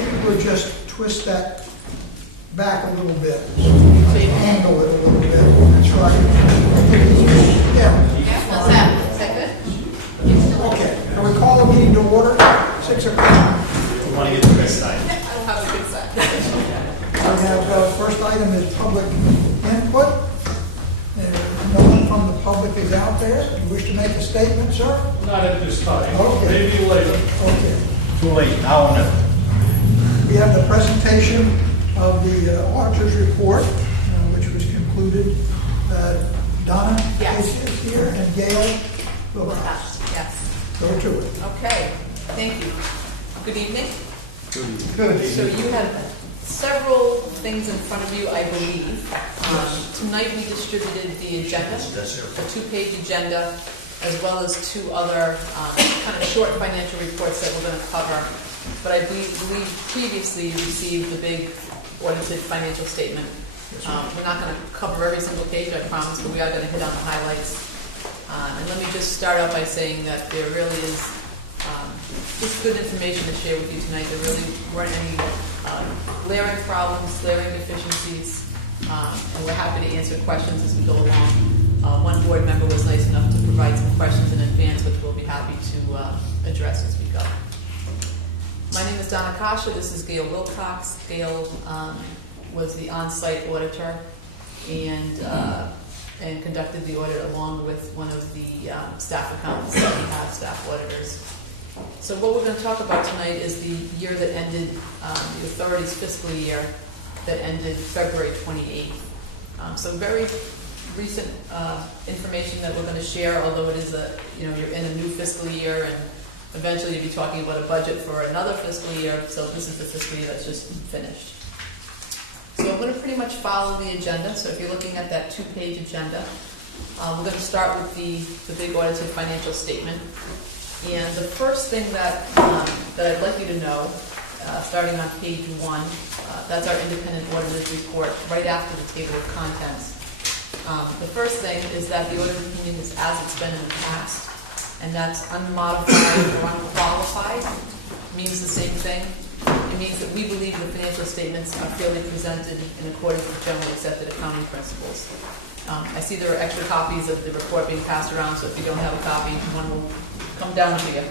maybe we'll just twist that back a little bit, so we can angle it a little bit. That's right. Yeah. How's that? Is that good? Okay. Can we call the meeting to order? 6 o'clock. We want to get the good side. I don't have a good side. We have, first item is public input. No one from the public is out there. You wish to make a statement, sir? Not at this time. Okay. Maybe later. Okay. Too late, now or never. We have the presentation of the auditor's report, which was concluded. Donna Yes. is here, and Gail will Yes. go to it. Okay. Thank you. Good evening. Good. So you have several things in front of you, I believe. Tonight we distributed the agenda, a 2-page agenda, as well as 2 other kind of short financial reports that we're going to cover. But I believe previously received the big audited financial statement. We're not going to cover every single page, I promise, but we are going to hit on the highlights. And let me just start out by saying that there really is just good information to share with you tonight. There really weren't any glaring problems, glaring deficiencies, and we're happy to answer questions as we go along. One board member was nice enough to provide some questions in advance, which we'll be happy to address as we go. My name is Donna Kasha. This is Gail Wilcox. Gail was the on-site auditor and conducted the audit along with one of the staff accountants that we have, staff auditors. So what we're going to talk about tonight is the year that ended, the authority's fiscal year that ended February 28th. So very recent information that we're going to share, although it is you're in a new fiscal year and eventually you'll be talking about a budget for another fiscal year. So this is the fiscal year that's just finished. So I'm going to pretty much follow the agenda. So if you're looking at that 2-page agenda, we're going to start with the big audited financial statement. And the first thing that I'd like you to know, starting on page 1, that's our independent auditor's report, right after the table of contents. The first thing is that the audit opinion is as it's been in the past, and that's unmodified or unqualified. It means the same thing. It means that we believe the financial statements are fairly presented in accordance with generally accepted accounting principles. I see there are extra copies of the report being passed around, so if you don't have a copy, one will come down to you.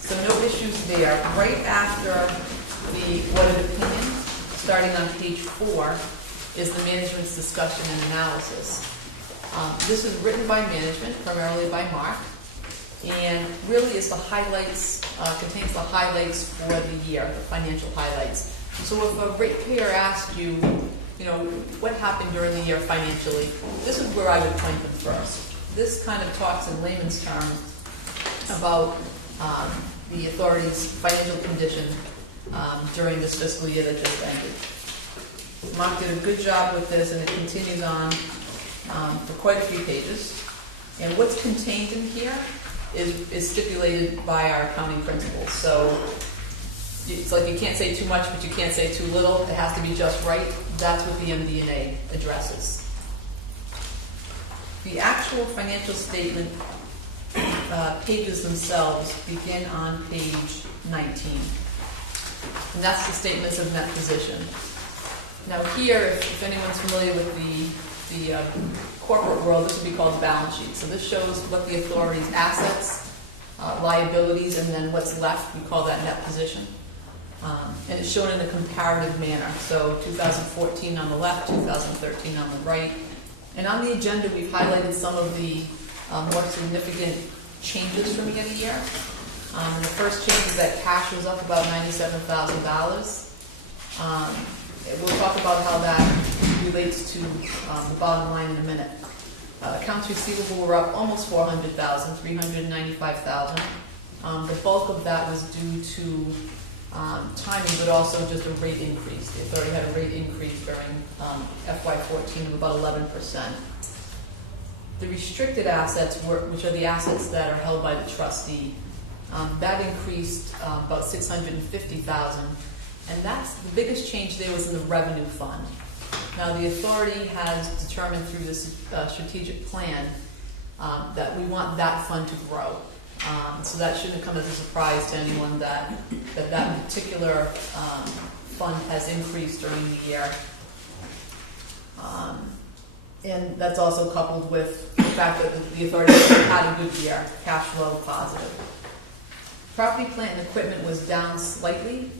So no issues there. Right after the audit opinion, starting on page 4, is the management's discussion and analysis. This is written by management, primarily by Mark, and really is the highlights, contains the highlights for the year, the financial highlights. So if a ratepayer asked you, what happened during the year financially, this is where I would point them first. This kind of talks in layman's terms about the authority's financial condition during this fiscal year that just ended. Mark did a good job with this, and it continues on for quite a few pages. And what's contained in here is stipulated by our accounting principles. So it's like you can't say too much, but you can't say too little. It has to be just right. That's what the MD&A addresses. The actual financial statement pages themselves begin on page 19. And that's the statements of net position. Now here, if anyone's familiar with the corporate world, this would be called the balance sheet. So this shows what the authority's assets, liabilities, and then what's left. We call that net position. And it's shown in a comparative manner. So 2014 on the left, 2013 on the right. And on the agenda, we've highlighted some of the more significant changes from year to year. The first change is that cash was up about $97,000. We'll talk about how that relates to the bottom line in a minute. Accounts receivable were up almost $400,000, $395,000. The bulk of that was due to timing, but also just a rate increase. The authority had a rate increase during FY14 of about 11%. The restricted assets, which are the assets that are held by the trustee, that increased about $650,000, and that's the biggest change there was in the revenue fund. Now the authority has determined through this strategic plan that we want that fund to grow. So that shouldn't come as a surprise to anyone that particular fund has increased during the year. And that's also coupled with the fact that the authority had a good year, cash flow positive. Property, plant, and equipment was down slightly.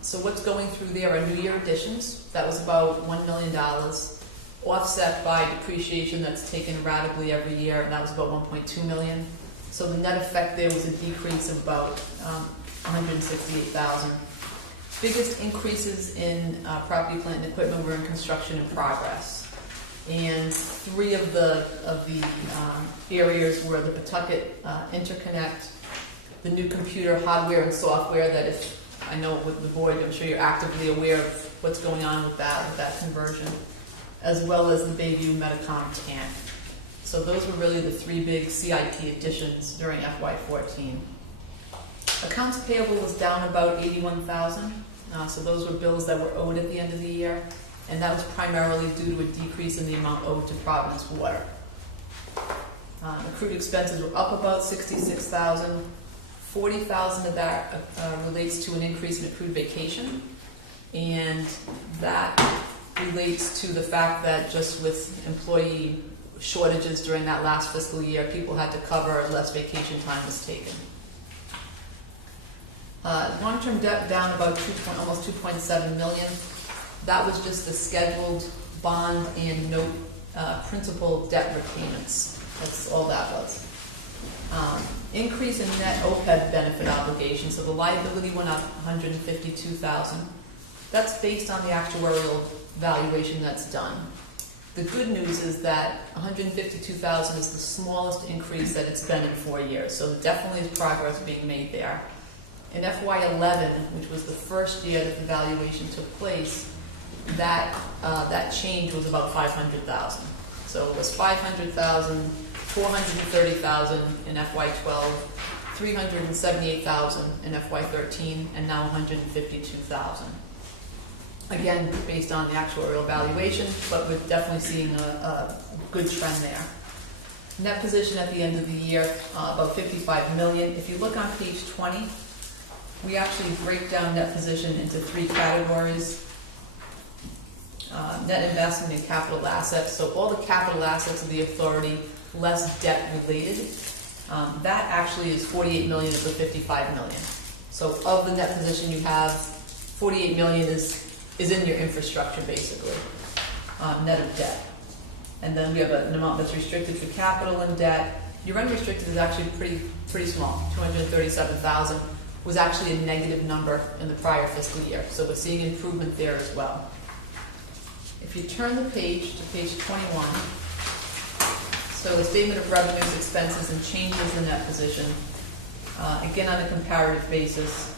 So what's going through there are new year additions. That was about $1 million, offset by depreciation that's taken ratably every year, and that was about $1.2 million. So the net effect there was a decrease of about $168,000. Biggest increases in property, plant, and equipment were in construction in progress. And three of the areas were the Pawtucket interconnect, the new computer hardware and software that if I know with the board, I'm sure you're actively aware of what's going on with that conversion, as well as the Bayview Metacom tank. So those were really the three big CIP additions during FY14. Accounts payable was down about $81,000. So those were bills that were owed at the end of the year, and that was primarily due to a decrease in the amount owed to Providence Water. Accrued expenses were up about $66,000. $40,000 of that relates to an increase in accrued vacation, and that relates to the fact that just with employee shortages during that last fiscal year, people had to cover less vacation time was taken. Long-term debt down about almost $2.7 million. That was just the scheduled bond and note principal debt repayments. That's all that was. Increase in net OPEB benefit obligation. So the liability went up $152,000. That's based on the actuarial valuation that's done. The good news is that $152,000 is the smallest increase that it's been in 4 years. So definitely is progress being made there. In FY11, which was the first year that the valuation took place, that change was about $500,000. So it was $500,000, $430,000 in FY12, $378,000 in FY13, and now $152,000. Again, based on the actuarial valuation, but we're definitely seeing a good trend there. Net position at the end of the year, about $55 million. If you look on page 20, we actually break down net position into three categories. Net investment and capital assets. So all the capital assets of the authority, less debt related. That actually is $48 million of the $55 million. So of the net position you have, $48 million is in your infrastructure basically, net of debt. And then we have an amount that's restricted for capital and debt. Your unrestricted is actually pretty small, $237,000. Was actually a negative number in the prior fiscal year. So we're seeing improvement there as well. If you turn the page to page 21, so the statement of revenues, expenses, and changes in net position, again on a comparative basis.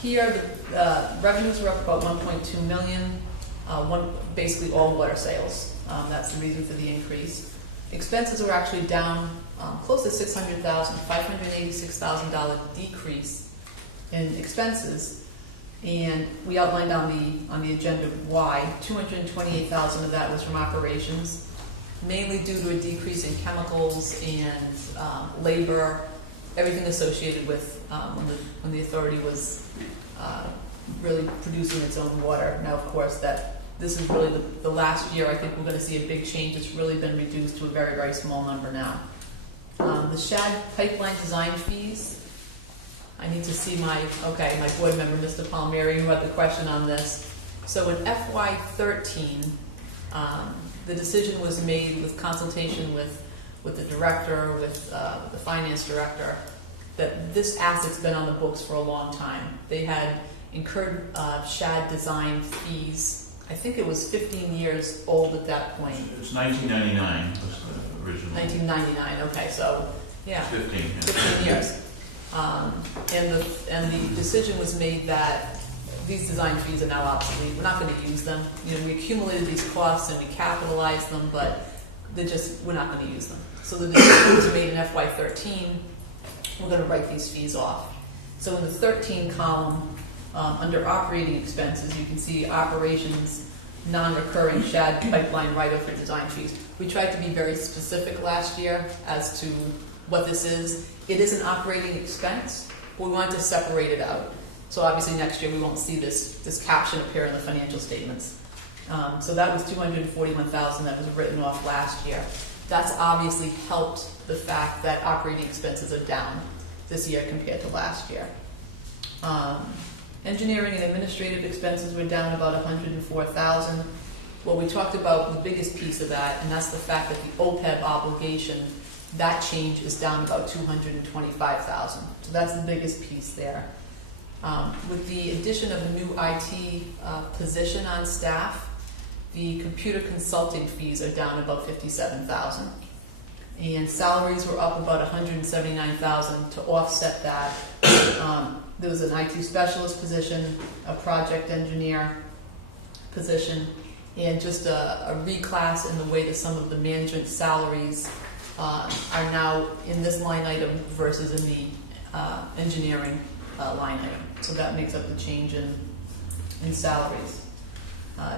Here, the revenues were up about $1.2 million, basically all water sales. That's the reason for the increase. Expenses were actually down close to $600,000, $586,000 decrease in expenses, and we outlined on the agenda why. $228,000 of that was from operations, mainly due to a decrease in chemicals and labor, everything associated with when the authority was really producing its own water. Now, of course, this is really the last year. I think we're going to see a big change. It's really been reduced to a very, very small number now. The Shad pipeline design fees. I need to see my board member, Mr. Palmieri, who had the question on this. So in FY13, the decision was made with consultation with the director, with the finance director, that this asset's been on the books for a long time. They had incurred Shad design fees. I think it was 15 years old at that point. It's 1999 was the original. 1999, okay, so yeah. 15 years. And the decision was made that these design fees are now obsolete. We're not going to use them. We accumulated these costs and we capitalized them, but we're not going to use them. So the decision was made in FY13. We're going to write these fees off. So in the 13 column, under operating expenses, you can see operations, non-recurring Shad pipeline write-off for design fees. We tried to be very specific last year as to what this is. It is an operating expense, but we wanted to separate it out. So obviously next year we won't see this caption appear in the financial statements. So that was $241,000 that was written off last year. That's obviously helped the fact that operating expenses are down this year compared to last year. Engineering and administrative expenses were down about $104,000. Well, we talked about the biggest piece of that, and that's the fact that the OPEB obligation, that change is down about $225,000. So that's the biggest piece there. With the addition of a new IT position on staff, the computer consulting fees are down about $57,000. And salaries were up about $179,000 to offset that. There was an IT specialist position, a project engineer position, and just a reclass in the way that some of the management salaries are now in this line item versus in the engineering line item. So that makes up the change in salaries.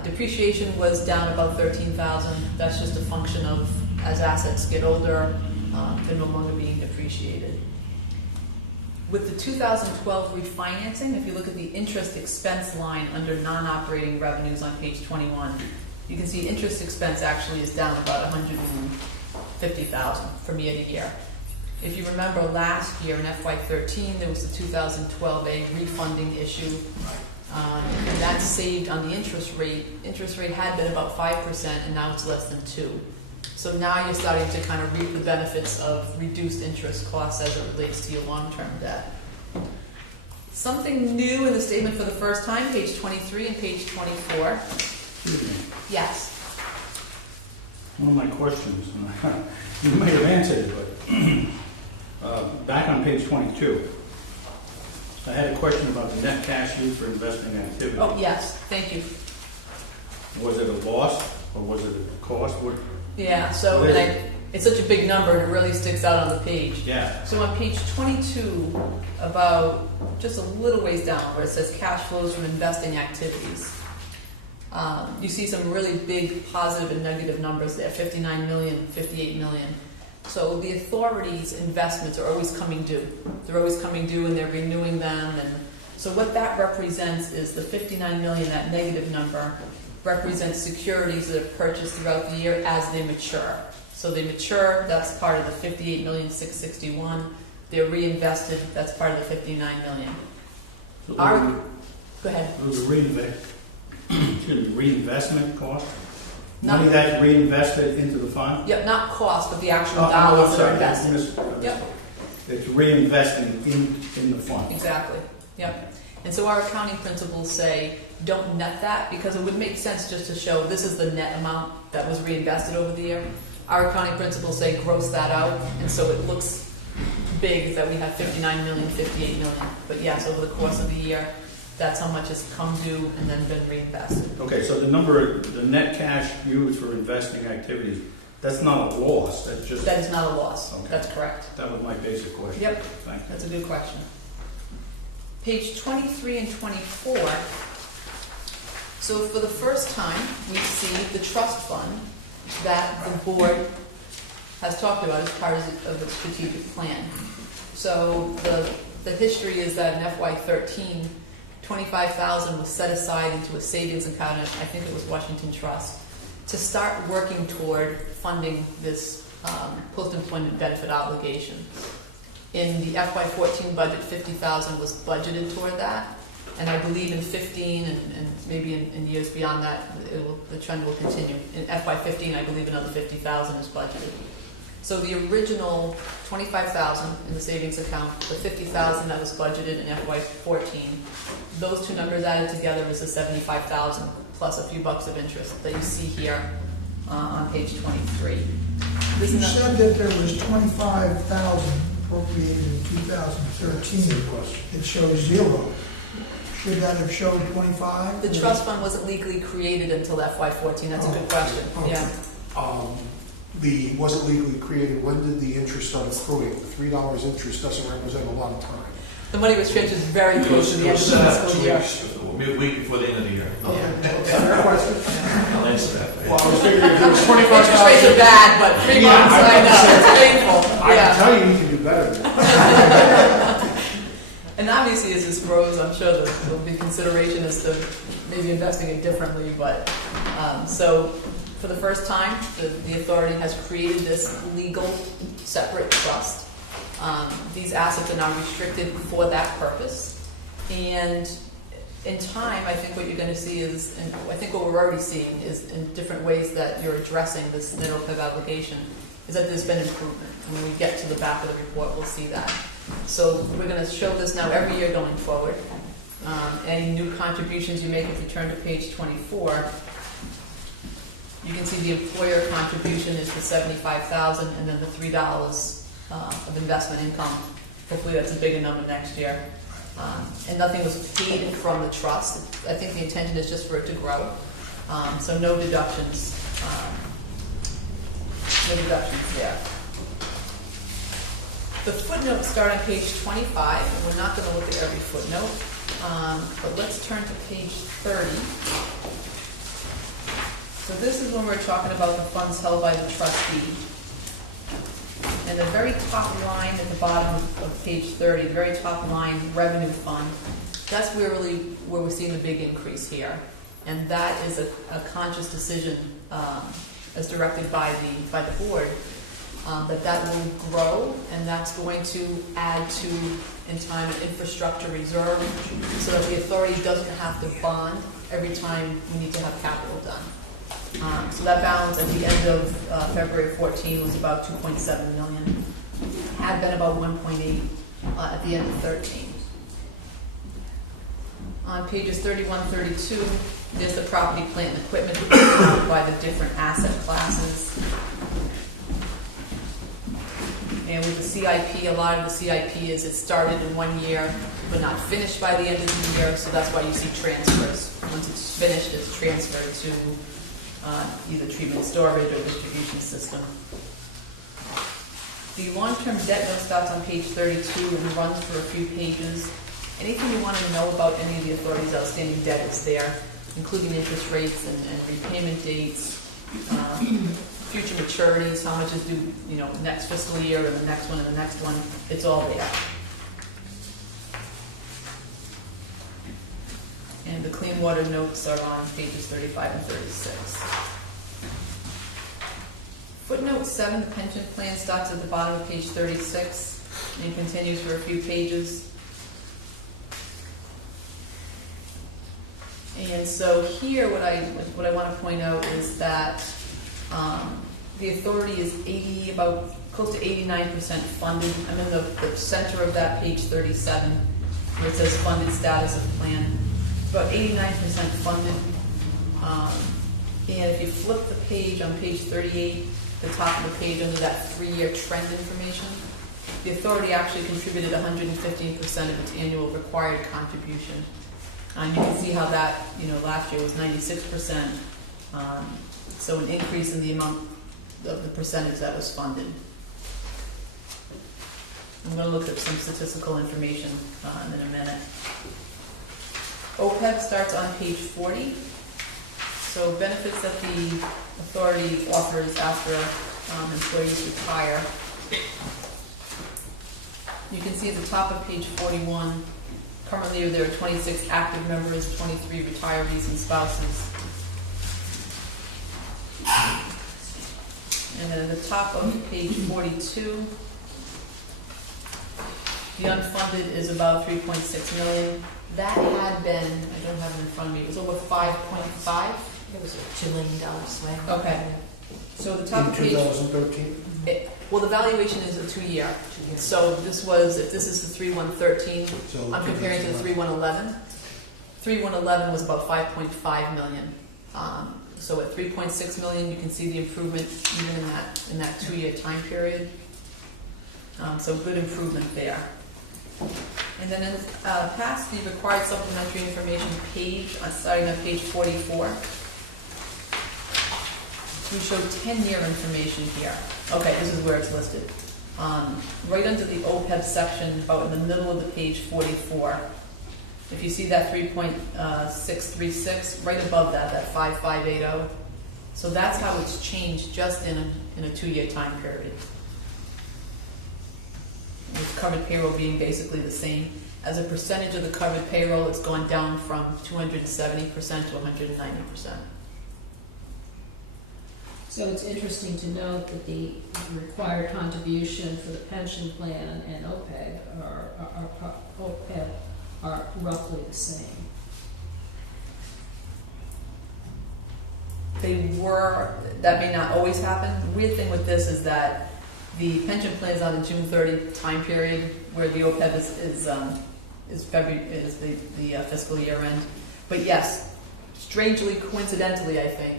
Depreciation was down about $13,000. That's just a function of as assets get older, they're no longer being depreciated. With the 2012 refinancing, if you look at the interest expense line under non-operating revenues on page 21, you can see interest expense actually is down about $150,000 from year to year. If you remember last year in FY13, there was the 2012A refunding issue. And that saved on the interest rate. Interest rate had been about 5%, and now it's less than 2%. So now you're starting to kind of reap the benefits of reduced interest costs as it relates to your long-term debt. Something new in the statement for the first time, page 23 and page 24. Excuse me. Yes. One of my questions, and you may have answered it, but back on page 22, I had a question about the net cash used for investing activity. Oh, yes. Thank you. Was it a loss or was it a cost? Yeah, so What is it? it's such a big number and it really sticks out on the page. Yeah. So on page 22, about just a little ways down where it says cash flows from investing activities, you see some really big positive and negative numbers there, 59 million, 58 million. So the authorities' investments are always coming due. They're always coming due and they're renewing them. And so what that represents is the 59 million, that negative number, represents securities that are purchased throughout the year as they mature. So they mature, that's part of the 58,661,000. They're reinvested, that's part of the 59 million. So Go ahead. it was a reinvestment cost? Not- Money that's reinvested into the fund? Yep, not cost, but the actual I'm dollars that sorry, are invested. Yep. It's reinvesting in the fund. Exactly. Yep. And so our accounting principles say don't net that because it would make sense just to show this is the net amount that was reinvested over the year. Our accounting principles say gross that out, and so it looks big that we have 59 million, 58 million. But yes, over the course of the year, that's how much has come due and then been reinvested. Okay, so the net cash used for investing activities, that's not a loss, that's just... That is not a loss. Okay. That's correct. That was my basic question. Yep. Thank you. That's a good question. Page 23 and 24. So for the first time, we see the trust fund that the board has talked about as part of the strategic plan. So the history is that in FY13, $25,000 was set aside into a savings account, I think it was Washington Trust, to start working toward funding this post-employment benefit obligation. In the FY14 budget, $50,000 was budgeted toward that, and I believe in 15 and maybe in years beyond that, the trend will continue. In FY15, I believe another $50,000 is budgeted. So the original $25,000 in the savings account, the $50,000 that was budgeted in FY14, those two numbers added together is the $75,000 plus a few bucks of interest that you see here on page 23. You said that there was 25,000 appropriated in 2013. It shows 0. Should that have showed 25? The trust fund wasn't legally created until FY14. That's a good question. Okay. Yeah. Wasn't legally created, when did the interest start accruing? $3 interest doesn't represent a lot of time. The money was transferred very close to the end of the fiscal year. Midweek before the end of the year. Fair question. I'll answer that. Well, I was figuring if it was 25,000. Interest rates are bad, but 3 months, I know, it's painful. I Yeah. can tell you can do better than that. And obviously, as this grows, I'm sure that there'll be consideration as to maybe investing it differently, but, so, for the first time, the authority has created this legal separate trust. These assets are now restricted for that purpose. And in time, I think what you're gonna see is, and I think what we're already seeing is in different ways that you're addressing this net OPEB obligation, is that there's been improvement. And when we get to the back of the report, we'll see that. So we're gonna show this now every year going forward. Any new contributions you make, if you turn to page 24, you can see the employer contribution is for $75,000, and then the $3 of investment income. Hopefully that's a bigger number next year. And nothing was paid from the trust. I think the intention is just for it to grow. So no deductions. No deductions there. The footnotes start on page 25, and we're not going to look at every footnote. But let's turn to page 30. So this is when we're talking about the funds held by the trustee. And the very top line at the bottom of page 30, the very top line, revenue fund, that's where we're seeing the big increase here. And that is a conscious decision, as directed by the board, that will grow, and that's going to add to, in time, an infrastructure reserve, so that the authority doesn't have to bond every time we need to have capital done. So that balance at the end of February 14 was about 2.7 million. Had been about 1.8 at the end of 13. On pages 31, 32, there's the property, plant, and equipment broken by the different asset classes. And with the CIP, a lot of the CIP is it started in 1 year, but not finished by the end of the year, so that's why you see transfers. Once it's finished, it's transferred to either treatment storage or distribution system. The long-term debt note starts on page 32 and runs for a few pages. Anything you want to know about any of the authority's outstanding debt is there, including interest rates and repayment dates, future maturities, how much is due, next fiscal year or the next one and the next one. It's all there. And the clean water notes are on pages 35 and 36. Footnote 7, the pension plan, starts at the bottom of page 36 and continues for a few pages. And so here, what I want to point out is that the authority is about close to 89% funded. I'm in the center of that page 37, where it says funded status of plan. About 89% funded. And if you flip the page on page 38, the top of the page under that 3-year trend information, the authority actually contributed 115% of its annual required contribution. And you can see how that, last year was 96%. So an increase in the amount of the percentage that was funded. I'm going to look at some statistical information in a minute. OPEB starts on page 40. So benefits that the authority offers after employees retire. You can see at the top of page 41, currently there are 26 active members, 23 retirees and spouses. And then at the top of page 42, the unfunded is about 3.6 million. That had been, I don't have it in front of me, it was over 5.5. It was a $2 million swing. Okay. So the top of page. 2013? Well, the valuation is a 2-year. So this was, if this is the 3/113, So I'm comparing to the 3/111. 3/111 was about 5.5 million. So at 3.6 million, you can see the improvement even in that 2-year time period. So good improvement there. And then in past the required supplementary information page, starting on page 44, we show 10-year information here. Okay, this is where it's listed. right under the OPEB section, about in the middle of the page 44. If you see that 3.636, right above that, that 5580. So that's how it's changed just in a 2-year time period. With covered payroll being basically the same. As a percentage of the covered payroll, it's gone down from 270% to 190%. So it's interesting to note that the required contribution for the pension plan and OPEB are roughly the same. They were, that may not always happen. The weird thing with this is that the pension plan is on the June 30 time period, where the OPEB is February, is the fiscal year end. But yes, strangely, coincidentally, I think,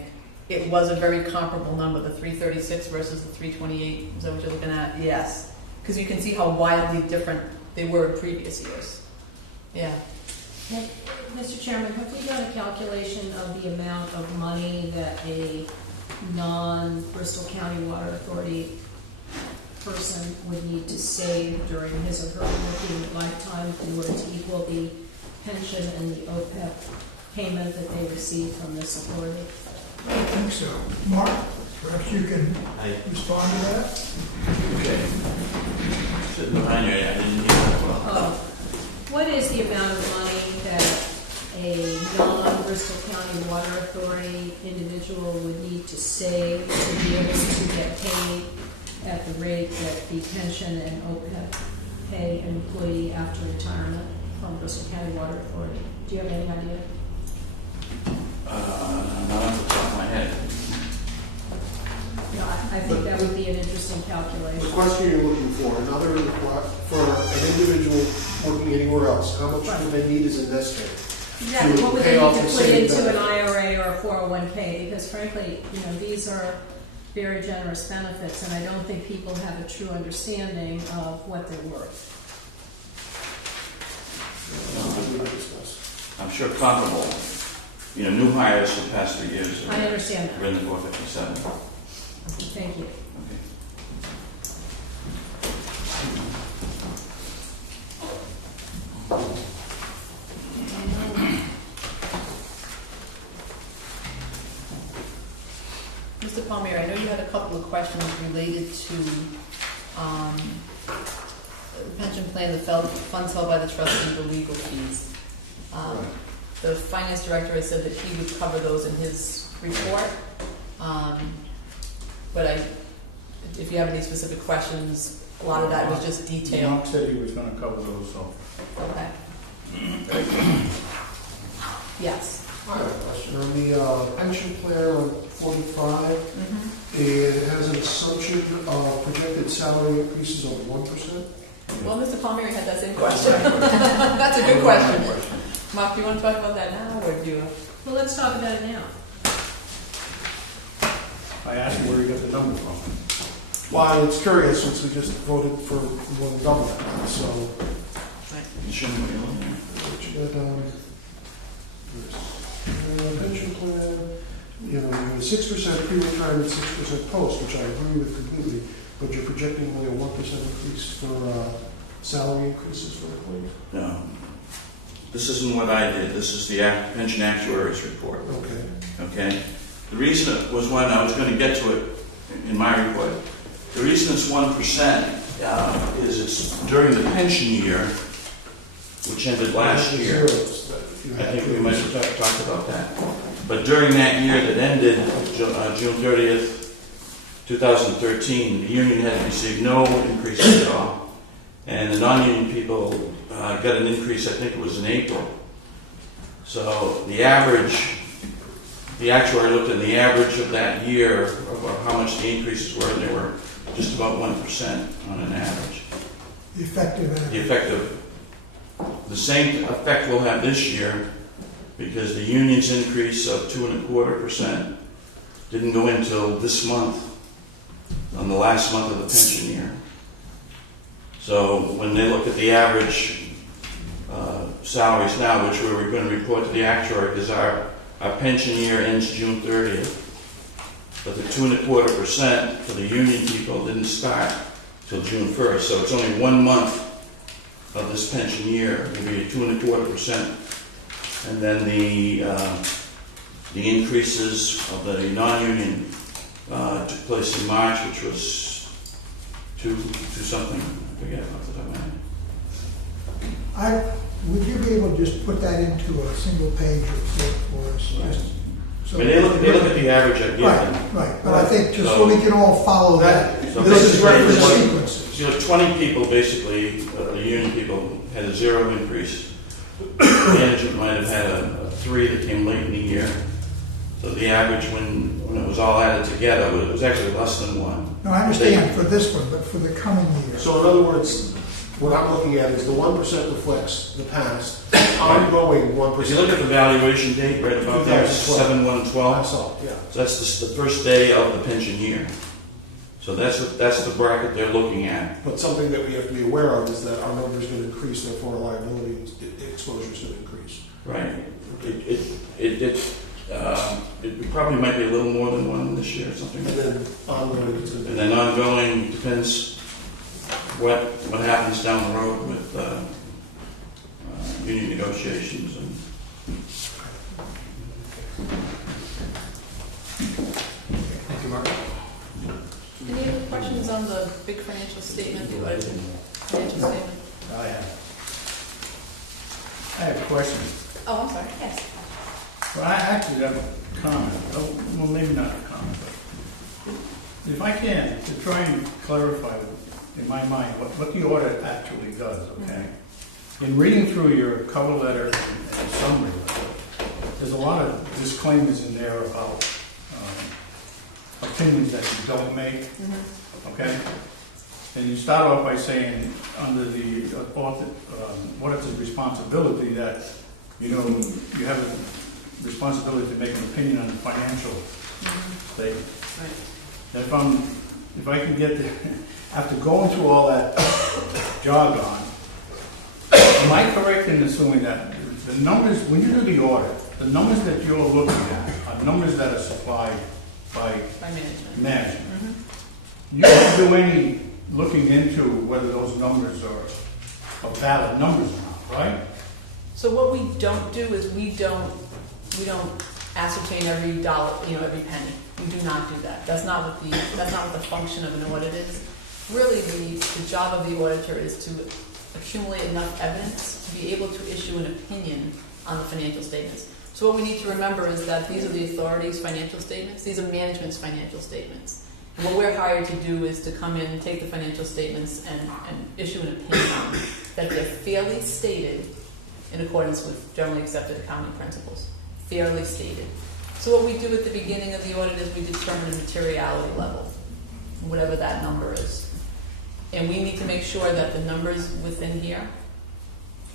it was a very comparable number, the 336 versus the 328. Is that what you're looking at? Yes. Because you can see how wildly different they were in previous years. Yeah. And, Mr. Chairman, have we done a calculation of the amount of money that a non-Bristol County Water Authority person would need to save during his or her working lifetime in order to equal the pension and the OPEB payment that they receive from this authority? I think so. Mark, perhaps you can I, respond to that? okay. Sitting behind you, I didn't hear that well. What is the amount of money that a non-Bristol County Water Authority individual would need to save to be able to get paid at the rate that the pension and OPEB pay an employee after retirement from Bristol County Water Authority? Do you have any idea? Not off the top of my head. No, I think that would be an interesting The calculation. question you're looking for, for an individual working anywhere else, how much would they need as a nest egg? Exactly, what would pay they need off to the put same into an benefit? IRA or a 401k? Because frankly, these are very generous benefits, and I don't think people have a true understanding of what they're worth. I'm sure comparable. New hires for the past 3 years I understand are that. in the 457. Thank you. Okay. Mr. Palmieri, I know you had a couple of questions related to the pension plan, the funds held by the trust, and the legal fees. The finance director has said that he would cover those in his report. But if you have any specific questions, a lot of that was just detail. Mark said he was gonna cover those, so. Okay. Yes. I have a question. On the pension plan on 45, Mm-hmm. it has an assumption of projected salary increases of 1%. Well, Mr. Palmieri had that same question. That's a good question. Mark, do you want to talk about that now, or do you? Well, let's talk about it now. I asked him where he got the number from. Well, it's curious since we just voted for one government, so. You shouldn't be looking at. What you got down? Pension plan, you have a 6% pre-retirement, 6% post, which I agree with completely, but you're projecting only a 1% increase for salary increases for employees? No. This isn't what I did. This is the pension actuaries report. Okay. Okay? The reason it was when I was going to get to it in my report. The reason it's 1% is it's during the pension year, which ended last year. I think we might have talked about that. But during that year that ended June 30th, 2013, the union had received no increases at all. And the non-union people got an increase, I think it was in April. So the average, the actuary looked at the average of that year of how much the increases were, and they were just about 1% on an average. The effective. The same effect we'll have this year, because the union's increase of 2.25% didn't go until this month, on the last month of the pension year. So when they look at the average salaries now, which we were going to report to the actuary, because our pension year ends June 30th, but the 2.25% for the union people didn't start till June 1st, so it's only 1 month of this pension year will be at 2.25%. And then the increases of the non-union took place in March, which was two something, I forget off the top of my head. Would you be able to just put that into a single page report for us? Just so I mean, they look at the average I give them. Right, but I think just so we can all follow that, So this is basically, reference what- sequences. So 20 people basically, the union people, had a 0 increase. Management might have had a 3 that came late in the year. So the average when it was all added together, it was actually less than 1. No, I understand for this one, but for the coming year. So in other words, what I'm looking at is the 1% reflects the past, ongoing 1%. If you look at the valuation date right about there, 7/1/12. That's all, yeah. So that's the first day of the pension year. So that's the bracket they're looking at. But something that we have to be aware of is that our numbers going to increase, therefore our liability exposure is going to increase. Right. It probably might be a little more than 1 this year or something. And then ongoing, it's going to And be. then ongoing depends what happens down the road with union negotiations and. Thank you, Mark. Any other questions on the big financial statement, the audited financial statement? I have a question. Oh, I'm sorry, yes. Well, I actually have a comment. Oh, well, maybe not a comment, but if I can, to try and clarify in my mind what the audit actually does, okay? In reading through your cover letter and summary, there's a lot of disclaimers in there about opinions that you don't make, okay? And you start off by saying, under the auditor's responsibility, that, you have a responsibility to make an opinion on the financial statement. Right. If I can get after going through all that jargon, am I correct in assuming that the numbers, when you do the audit, the numbers that you're looking at are numbers that are supplied by By management. management? You don't do any looking into whether those numbers are valid numbers or not, right? So what we don't do is we don't ascertain every dollar, every penny. We do not do that. That's not what the function of an audit is. Really, the job of the auditor is to accumulate enough evidence to be able to issue an opinion on the financial statements. So what we need to remember is that these are the authority's financial statements. These are management's financial statements. And what we're hired to do is to come in and take the financial statements and issue an opinion on them, that they're fairly stated in accordance with generally accepted accounting principles. Fairly stated. So what we do at the beginning of the audit is we determine a materiality level, whatever that number is. And we need to make sure that the numbers within here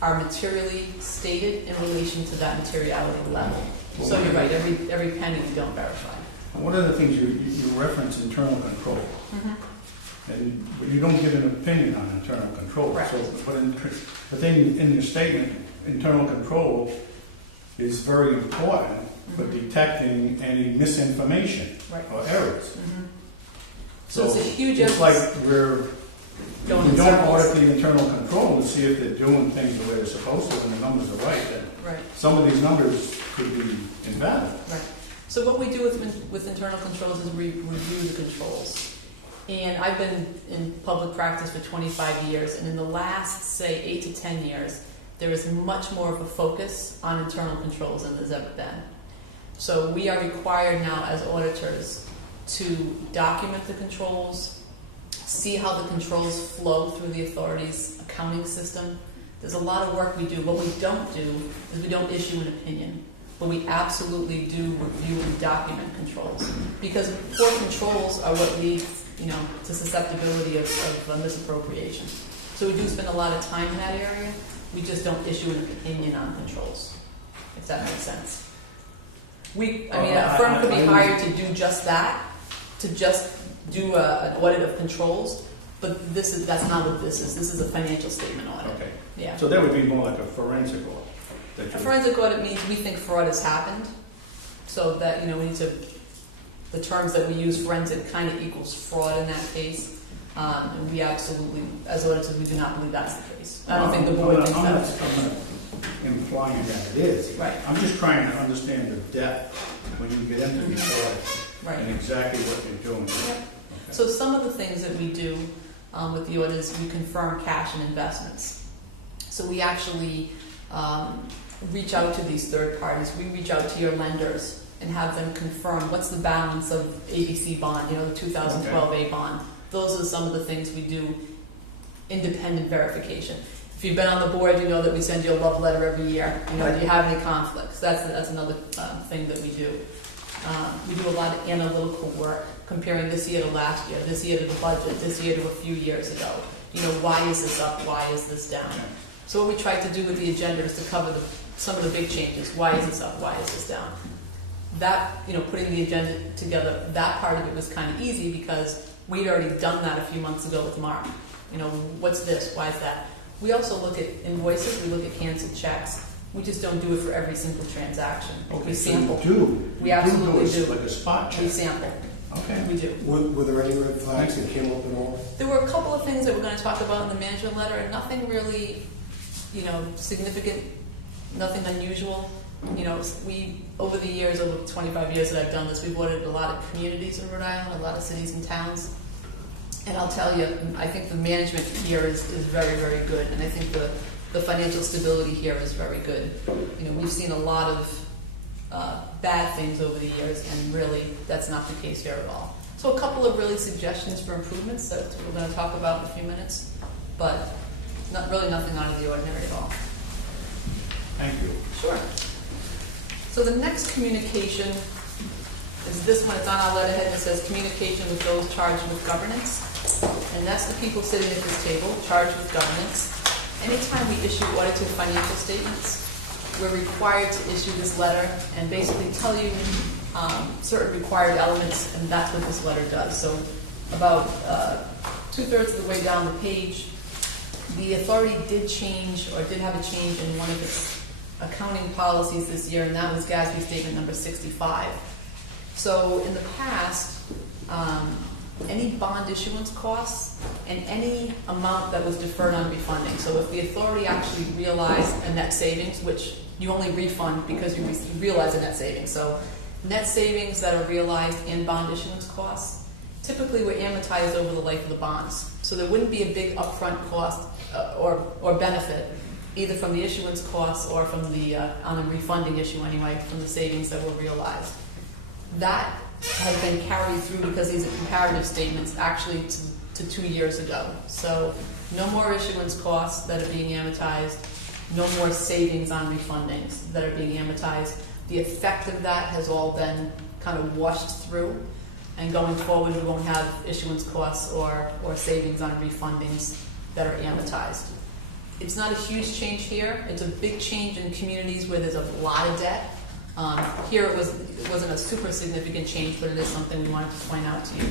are materially stated in relation to that materiality level. So you're right, every penny we don't verify. One of the things you reference internal control, but you don't give an opinion on internal control. Correct. So, the thing in your statement, internal control is very important for detecting any misinformation Right. or errors. So it's a huge It's emphasis. like we Going in don't circles. audit the internal control to see if they're doing things the way they're supposed to and the numbers are right. Then Right. some of these numbers could be invalid. Right. So what we do with internal controls is we review the controls. And I've been in public practice for 25 years, and in the last, say, 8 to 10 years, there is much more of a focus on internal controls than there's ever been. So we are required now as auditors to document the controls, see how the controls flow through the authority's accounting system. There's a lot of work we do. What we don't do is we don't issue an opinion, but we absolutely do review and document controls. Because poor controls are what leads, to susceptibility of misappropriation. So we do spend a lot of time in that area. We just don't issue an opinion on controls, if that makes sense. A firm could be hired to do just that, to just do an audit of controls, but that's not what this is. This is a financial statement audit. Okay. Yeah. So that would be more like a forensic audit. A forensic audit means we think fraud has happened, so that, we need to, the terms that we use, forensic kind of equals fraud in that case. And we absolutely, as auditors, we do not believe that's the case. I don't think the board thinks I'm that. not implying that it is. Right, I'm just trying to understand the depth when you get into these audits right. and exactly what you're doing. Yep. Okay. So some of the things that we do with the audit is we confirm cash and investments. So we actually reach out to these third parties. We reach out to your lenders and have them confirm what's the balance of ABC bond, the 2012 A bond. Those are some of the things we do, independent verification. If you've been on the board, you know that we send you a love letter every year. Do you have any conflicts? That's another thing that we do. We do a lot of analytical work, comparing this year to last year, this year to the budget, this year to a few years ago. Why is this up? Why is this down? So what we tried to do with the agenda is to cover some of the big changes. Why is this up? Why is this down? That, putting the agenda together, that part of it was kind of easy because we'd already done that a few months ago with Mark. What's this? Why is that? We also look at invoices. We look at canceled checks. We just don't do it for every single transaction. Okay, We so sample. you do. We absolutely do. do. Like a spot We check. sample. Okay. We do. Were there any red flags that came up at all? There were a couple of things that we're going to talk about in the management letter, and nothing really, significant, nothing unusual. We, over the years, over 25 years that I've done this, we've audited a lot of communities in Rhode Island, a lot of cities and towns. And I'll tell you, I think the management here is very, very good, and I think the financial stability here is very good. We've seen a lot of bad things over the years, and really, that's not the case here at all. So a couple of really suggestions for improvements that we're going to talk about in a few minutes, but nothing out of the ordinary at all. Thank you. Sure. So the next communication is this one. It's on our letterhead, and it says communication with those charged with governance. And that's the people sitting at this table, charged with governance. Anytime we issue audited financial statements, we're required to issue this letter and basically tell you certain required elements, and that's what this letter does. So about 2/3 of the way down the page, the authority did change, or did have a change in one of its accounting policies this year, and that was GASB statement number 65. So in the past, any bond issuance costs and any amount that was deferred on refunding. So if the authority actually realized a net savings, which you only refund because you realize a net savings. So net savings that are realized in bond issuance costs typically were amortized over the life of the bonds. So there wouldn't be a big upfront cost or benefit either from the issuance costs or from the, on a refunding issue anyway, from the savings that were realized. That has been carried through because these are comparative statements actually to 2 years ago. So no more issuance costs that are being amortized, no more savings on refundings that are being amortized. The effect of that has all been kind of washed through, and going forward we won't have issuance costs or savings on refundings that are amortized. It's not a huge change here. It's a big change in communities where there's a lot of debt. Here it wasn't a super significant change, but it is something we wanted to point out to you.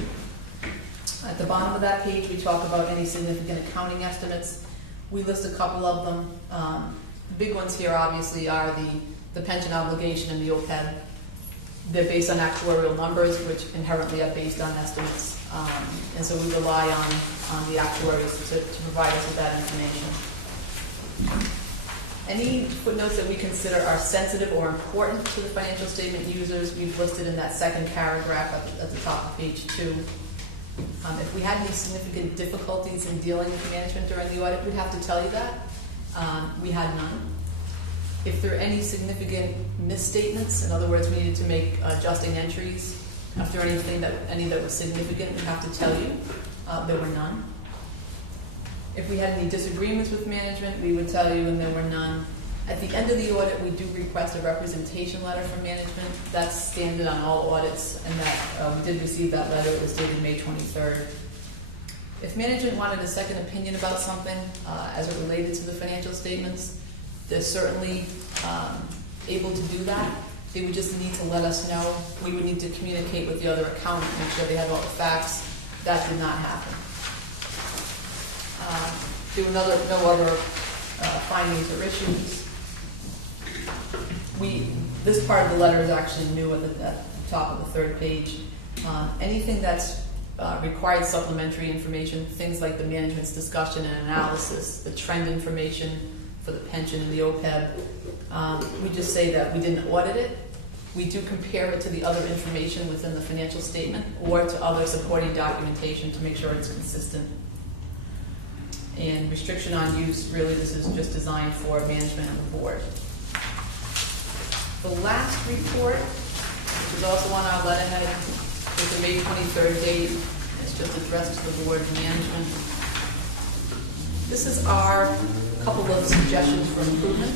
At the bottom of that page, we talk about any significant accounting estimates. We list a couple of them. The big ones here obviously are the pension obligation and the OPEB. They're based on actuarial numbers, which inherently are based on estimates. And so we rely on the actuaries to provide us with that information. Any footnotes that we consider are sensitive or important to the financial statement users, we've listed in that second paragraph at the top of page 2. If we had any significant difficulties in dealing with management during the audit, we'd have to tell you that. We had none. If there are any significant misstatements, in other words, we needed to make adjusting entries after any that was significant, we'd have to tell you. There were none. If we had any disagreements with management, we would tell you, and there were none. At the end of the audit, we do request a representation letter from management. That's standard on all audits, and that we did receive that letter. It was dated May 23rd. If management wanted a second opinion about something as it related to the financial statements, they're certainly able to do that. They would just need to let us know. We would need to communicate with the other accountant, make sure they had all the facts. That did not happen. There were no other findings or issues. This part of the letter is actually new at the top of the third page. Anything that's required supplementary information, things like the management's discussion and analysis, the trend information for the pension and the OPEB. We just say that we didn't audit it. We do compare it to the other information within the financial statement or to other supporting documentation to make sure it's consistent. And restriction on use, really this is just designed for management and the board. The last report, which is also on our letterhead, is the May 23rd date. It's just addressed to the board and management. This is our couple of suggestions for improvement.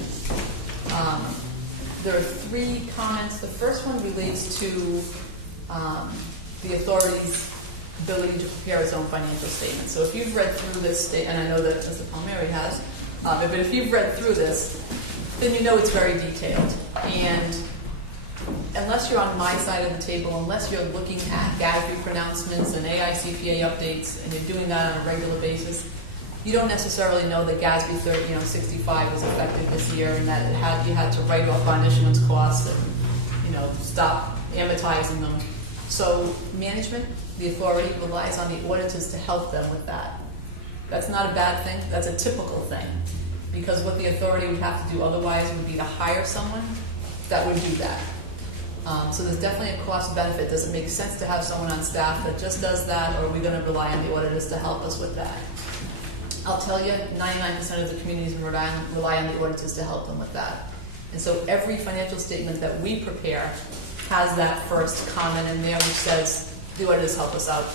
There are 3 comments. The first one relates to the authority's ability to prepare its own financial statement. So if you've read through this, and I know that Mr. Palmieri has, but if you've read through this, then you know it's very detailed. And unless you're on my side of the table, unless you're looking at GASB pronouncements and AICPA updates, and you're doing that on a regular basis, you don't necessarily know that GASB 65 was effective this year, and that you had to write off on issuance costs and stop amortizing them. So management, the authority, relies on the auditors to help them with that. That's not a bad thing. That's a typical thing, because what the authority would have to do otherwise would be to hire someone that would do that. So there's definitely a cost benefit. Does it make sense to have someone on staff that just does that, or are we going to rely on the auditors to help us with that? I'll tell you, 99% of the communities in Rhode Island rely on the auditors to help them with that. And so every financial statement that we prepare has that first comment in there which says, the auditors help us out.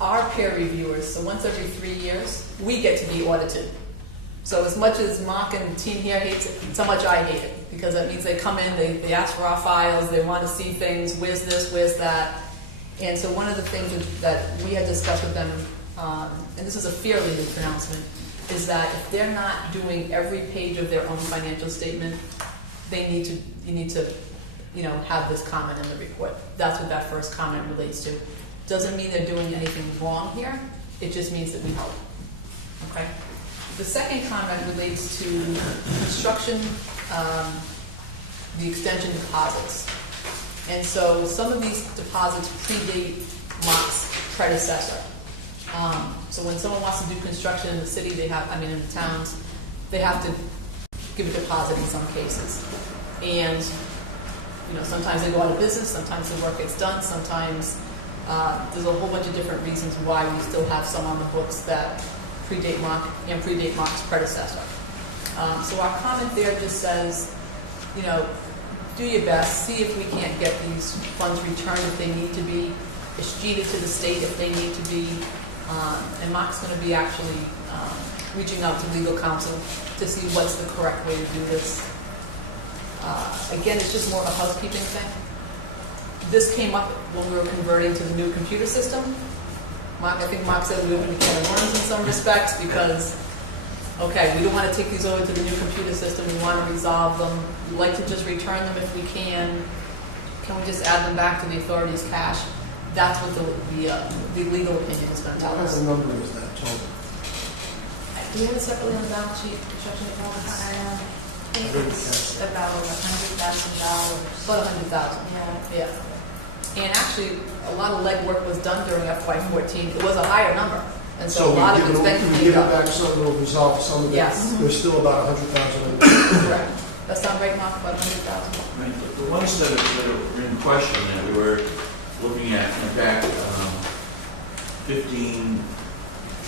Our peer reviewers, so once every 3 years, we get to be audited. So as much as Mark and the team here hates it, so much I hate it, because that means they come in, they ask for our files, they want to see things, where's this, where's that. And so one of the things that we had discussed with them, and this is a fairly new pronouncement, is that if they're not doing every page of their own financial statement, you need to have this comment in the report. That's what that first comment relates to. Doesn't mean they're doing anything wrong here. It just means that we help. Okay. The second comment relates to construction, the extension deposits. And so some of these deposits predate Mark's predecessor. So when someone wants to do construction in the city, in the towns, they have to give a deposit in some cases. And sometimes they go out of business, sometimes the work gets done, sometimes there's a whole bunch of different reasons why we still have some on the books that predate Mark and predate Mark's predecessor. So our comment there just says, do your best, see if we can't get these funds returned if they need to be, escheated to the state if they need to be, and Mark's going to be actually reaching out to legal counsel to see what's the correct way to do this. Again, it's just more of a housekeeping thing. This came up when we were converting to the new computer system. I think Mark said we opened a can of worms in some respects because, we don't want to take these over to the new computer system. We want to resolve them. We'd like to just return them if we can. Can we just add them back to the authority's cash? That's what the legal opinion is going to tell What us. kind of number is that total? Do we have it separately on the balance sheet? Construction deposits? I think it's about $100,000. About 100,000. Yeah. Yeah. And actually, a lot of legwork was done during FY14. It was a higher number. And so a lot of it's been we cleaned give it up. back some, it'll resolve some of it. Yes. There's still about 100,000. Correct. That sound right, Mark? About 100,000? Right, the ones that are in question that we were looking at, in fact, 15,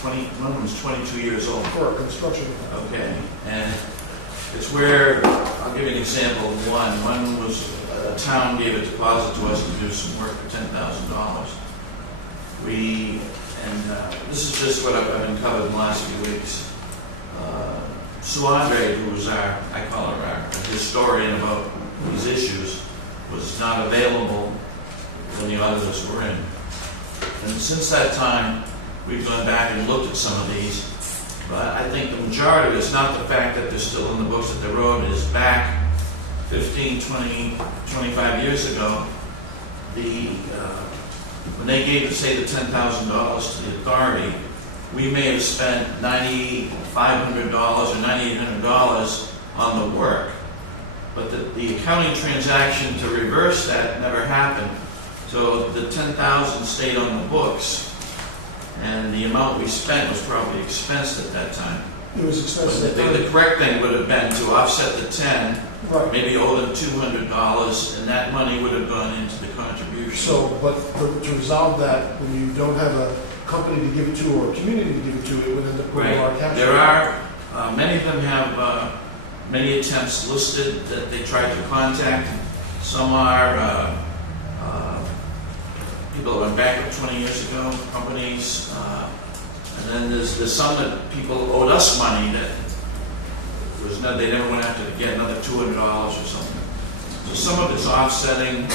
20, one of them was 22 years old. For construction. Okay, and it's where, I'll give you an example of one. One was a town gave a deposit to us to do some work for $10,000. This is just what I've been covered in the last few weeks. Sue Andre, who was I call her our historian about these issues, was not available when the auditors were in. And since that time, we've gone back and looked at some of these. But I think the majority of it is not the fact that they're still in the books that they wrote, is back 15, 20, 25 years ago, when they gave, say, the $10,000 to the authority, we may have spent $9,500 or $9,800 on the work. But the accounting transaction to reverse that never happened. So the 10,000 stayed on the books, and the amount we spent was probably expensed at that time. It was But expensive. the correct thing would have been to offset the 10, Right. maybe owe them $200, and that money would have gone into the contribution. So, but to resolve that, when you don't have a company to give it to or a community to give it to, it would end up going to our Right. cash. There are, many of them have many attempts listed that they tried to contact. Some are people that went bankrupt 20 years ago, companies. And then there's some that people owed us money that was no, they never went after to get another $200 or something. So some of it's offsetting.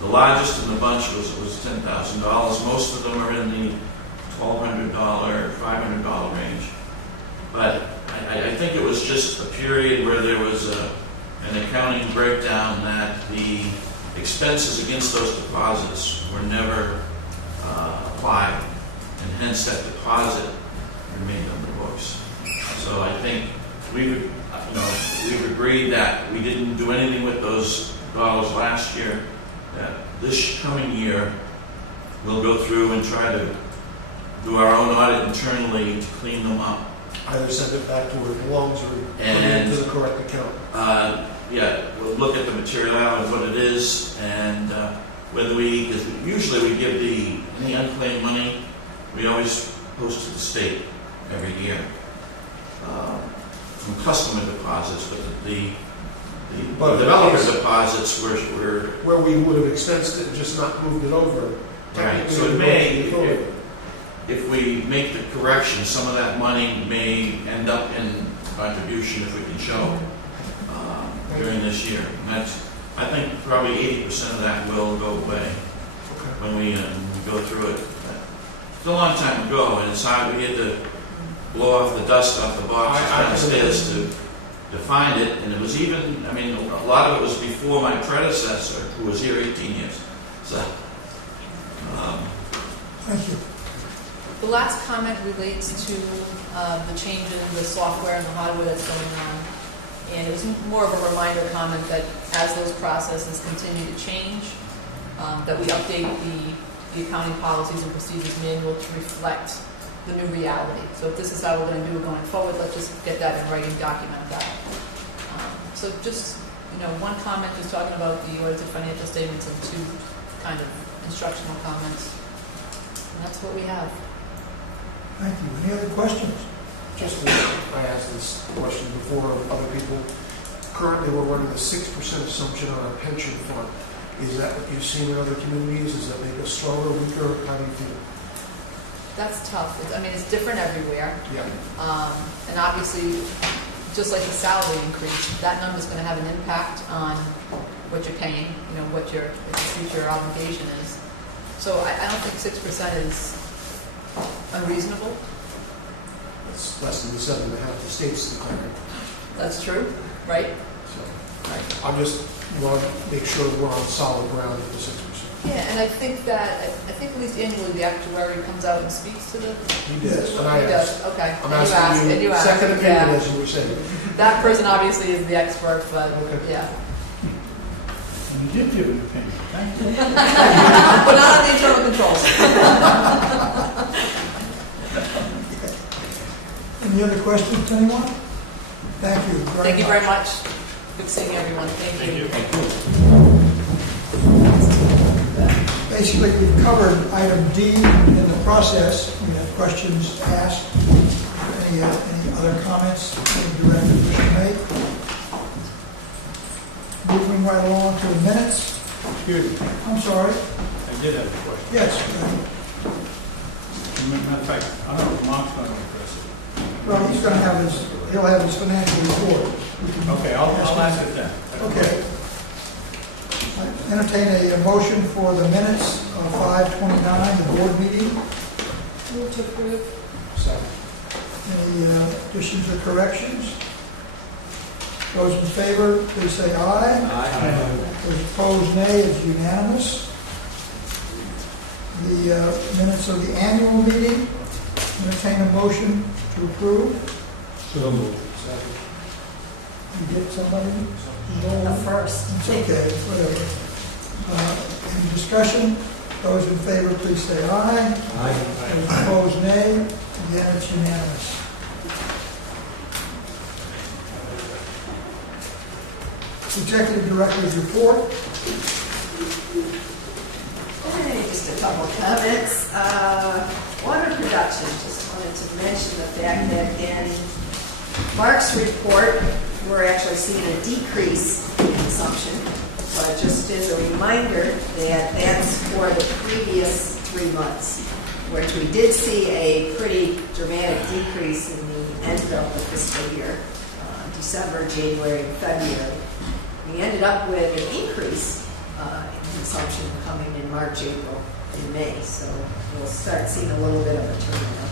The largest in the bunch was $10,000. Most of them are in the $1,200, $500 range. But I think it was just a period where there was an accounting breakdown that the expenses against those deposits were never applied, and hence that deposit remained on the books. So I think we've agreed that we didn't do anything with those dollars last year, that this coming year we'll go through and try to do our own audit internally to clean them up. Either send it back to where it belongs or put it And- into the correct account. Yeah, we'll look at the materiality of what it is, and whether because usually we give any unclaimed money, we always post to the state every year from customer deposits, but the developer deposits were Where we would have expensed it and just not moved it over. right. So it may, if we make the correction, some of that money may end up in contribution if we can show during this year. And that's, I think probably 80% of that will go away when we go through it. It's a long time ago, and it's hard. We had to blow off the dust off the boxes downstairs to find it. And it was even, I mean, a lot of it was before my predecessor, who was here 18 years. So, Thank you. The last comment relates to the change in the software and the hardware that's going on. And it was more of a reminder comment that as those processes continue to change, that we update the accounting policies and procedures manual to reflect the new reality. So if this is how we're going to do it going forward, let's just get that in writing, document that. So just, one comment is talking about the audited financial statements and two kind of instructional comments. And that's what we have. Thank you. Any other questions? Just, I asked this question before of other people. Currently, we're running a 6% assumption on our pension fund. Is that what you've seen in other communities? Does that make us stronger, weaker? How do you feel? That's tough. It's different everywhere. Yeah. And obviously, just like the salary increase, that number is going to have an impact on what you're paying, what your future obligation is. So I don't think 6% is unreasonable. It's less than the 7.5 the state's declaring. That's true, right? So, I'm just want to make sure we're on solid ground with the 6%. Yeah, and I think at least annually the actuary comes out and speaks to the. He does, and He I does. asked. Okay. I'm And asking you, asked. second opinion, Yeah. as you were saying. That person obviously is the expert, but Okay. yeah. And you did give an opinion, thank you. But not on the internal controls. Any other questions, anyone? Thank you very much. Thank you very much. Good seeing everyone. Thank you. Basically, we've covered item D in the process. We have questions asked. Any other comments the director wish to make? Moving right along to the minutes. Excuse me, I'm sorry. I did have a question. Yes. Matter of fact, I don't know if Mark's going to address it. Well, he'll have his financial report. We can Okay, I'll ask it then. Okay. I entertain a motion for the minutes of 5/29, the board meeting. Move to approve. Second. Any additions or corrections? Those in favor, please say aye. Aye. Those opposed, nay. It's unanimous. The minutes of the annual meeting, entertain a motion to approve. So moved. Second. You get somebody? The first. It's okay, whatever. Any discussion? Those in favor, please say aye. Those opposed, nay. Again, it's unanimous. Executive Director's report. Okay, just a couple of comments. Water production, just wanted to mention the fact that in Mark's report, we're actually seeing a decrease in consumption. But just as a reminder that that's for the previous 3 months, which we did see a pretty dramatic decrease in the end of the fiscal year, December, January, and February. We ended up with an increase in consumption coming in March, April, and May. So we'll start seeing a little bit of a turnaround.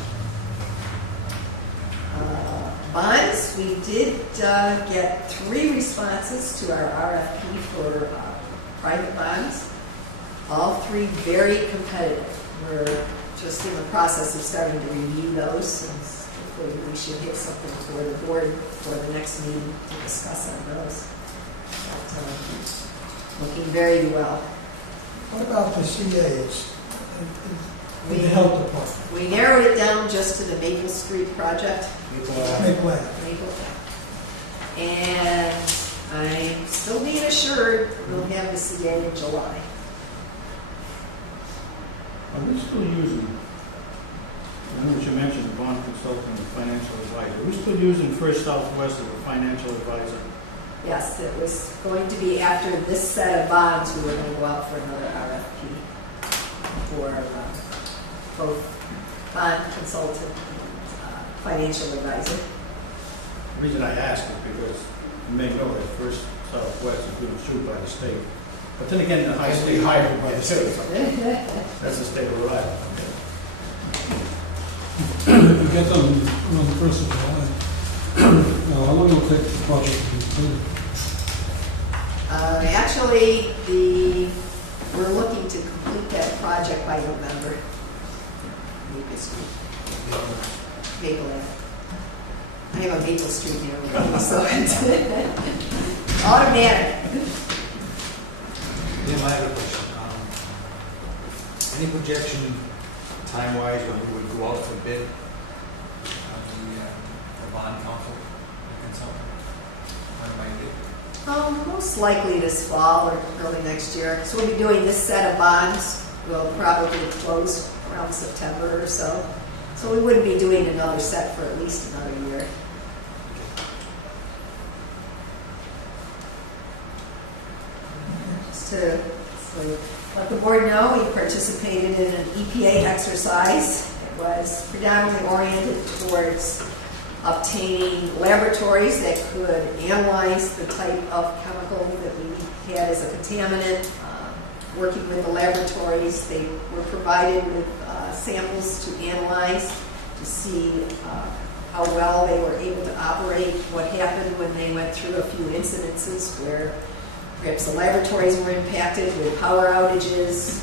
Bonds, we did get 3 responses to our RFP for private bonds. All 3 very competitive. We're just in the process of starting to review those, and hopefully we should hit something for the board for the next meeting to discuss on those. But, looking very well. What about the CAs? We- The health department. We narrowed it down just to the Maple Street project. Maple Ave. Maple. And I'm still being assured we'll have the CA in July. Are we still using, I know what you mentioned, the bond consultant and financial advisor. Are we still using First Southwest as a financial advisor? Yes, it was going to be after this set of bonds, we were going to go out for another RFP for both bond consultant and financial advisor. The reason I ask is because you may know that First Southwest is being sued by the state. But then again, the high state hired by the state. That's the state of Rhode Island. We get them on the first of July. How long will it take the project to be completed? Actually, we're looking to complete that project by November. Maple Street. Maple Ave. I have a Maple Street near me, so it's automatic. Tim, I have a question. Any projection time-wise when we would go out for bid on the bond council consultant? When might it be? Most likely this fall or early next year. So we'll be doing this set of bonds. We'll probably close around September or so. So we wouldn't be doing another set for at least another year. Just to let the board know, we participated in an EPA exercise. It was predominantly oriented towards obtaining laboratories that could analyze the type of chemical that we had as a contaminant. Working with the laboratories, they were provided with samples to analyze to see how well they were able to operate, what happened when they went through a few incidences where perhaps the laboratories were impacted with power outages,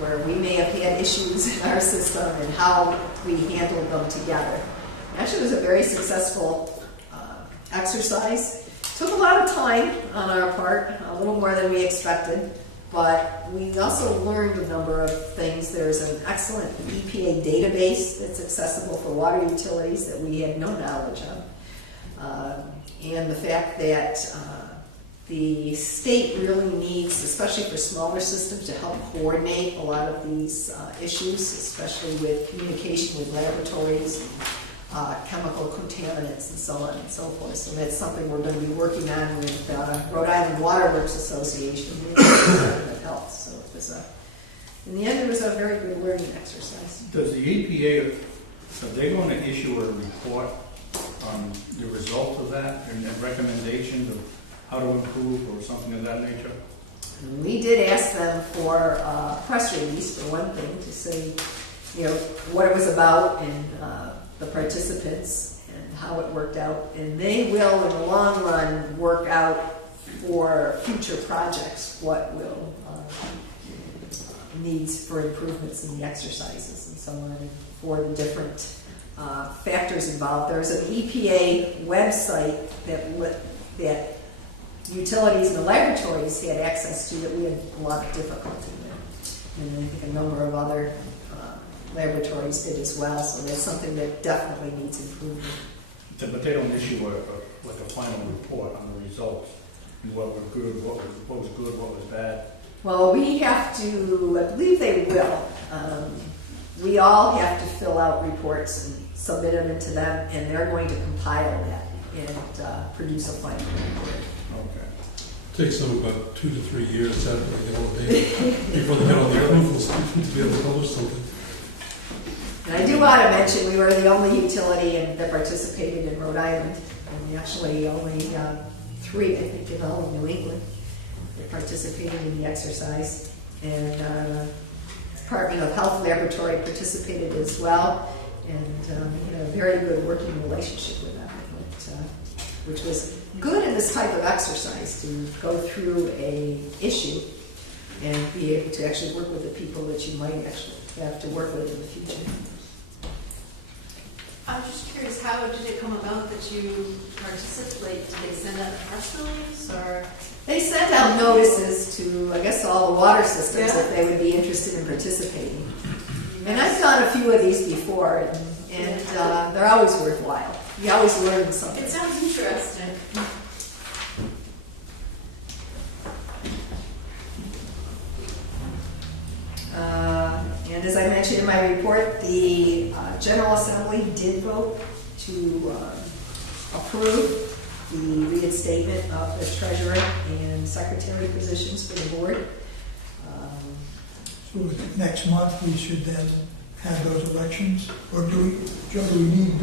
where we may have had issues in our system, and how we handled them together. Actually, it was a very successful exercise. Took a lot of time on our part, a little more than we expected, but we also learned a number of things. There's an excellent EPA database that's accessible for water utilities that we had no knowledge of. And the fact that the state really needs, especially for smaller systems, to help coordinate a lot of these issues, especially with communication with laboratories, chemical contaminants, and so on and so forth. So that's something we're going to be working on with Rhode Island Water Works Association and the Department of Health. So it was in the end, it was a very good learning exercise. Does the EPA, are they going to issue a report on the result of that and recommendations of how to improve or something of that nature? We did ask them for a press release, for one thing, to say, what it was about and the participants and how it worked out. And they will, in the long run, work out for future projects what will needs for improvements in the exercises and so on, and for the different factors involved. There's an EPA website that utilities and the laboratories had access to that we had a lot of difficulty with. And I think a number of other laboratories did as well, so that's something that definitely needs improvement. But they don't issue like a final report on the results, and what were good, what was good, what was bad. Well, we have to, I believe they will. We all have to fill out reports and submit them into them, and they're going to compile that and produce a final report. Okay. Takes them about 2 to 3 years after they get all the data, before they get all the approvals to be able to publish something. And I do want to mention, we were the only utility that participated in Rhode Island, and actually only 3, I think, in all of New England that participated in the exercise. And Department of Health Laboratory participated as well, and we had a very good working relationship with them, which was good in this type of exercise, to go through a issue and be able to actually work with the people that you might actually have to work with in the future. I'm just curious, how did it come about that you participate? Did they send out a press release or? They sent out notices to, I guess, all the water systems Yeah. if they would be interested in participating. And I've done a few of these before, and they're always worthwhile. You always learn something. It sounds interesting. And as I mentioned in my report, the General Assembly did vote to approve the reinstatement of the treasurer and secretary positions for the board. So next month, we should then have those elections? Or do we, Joe, do we need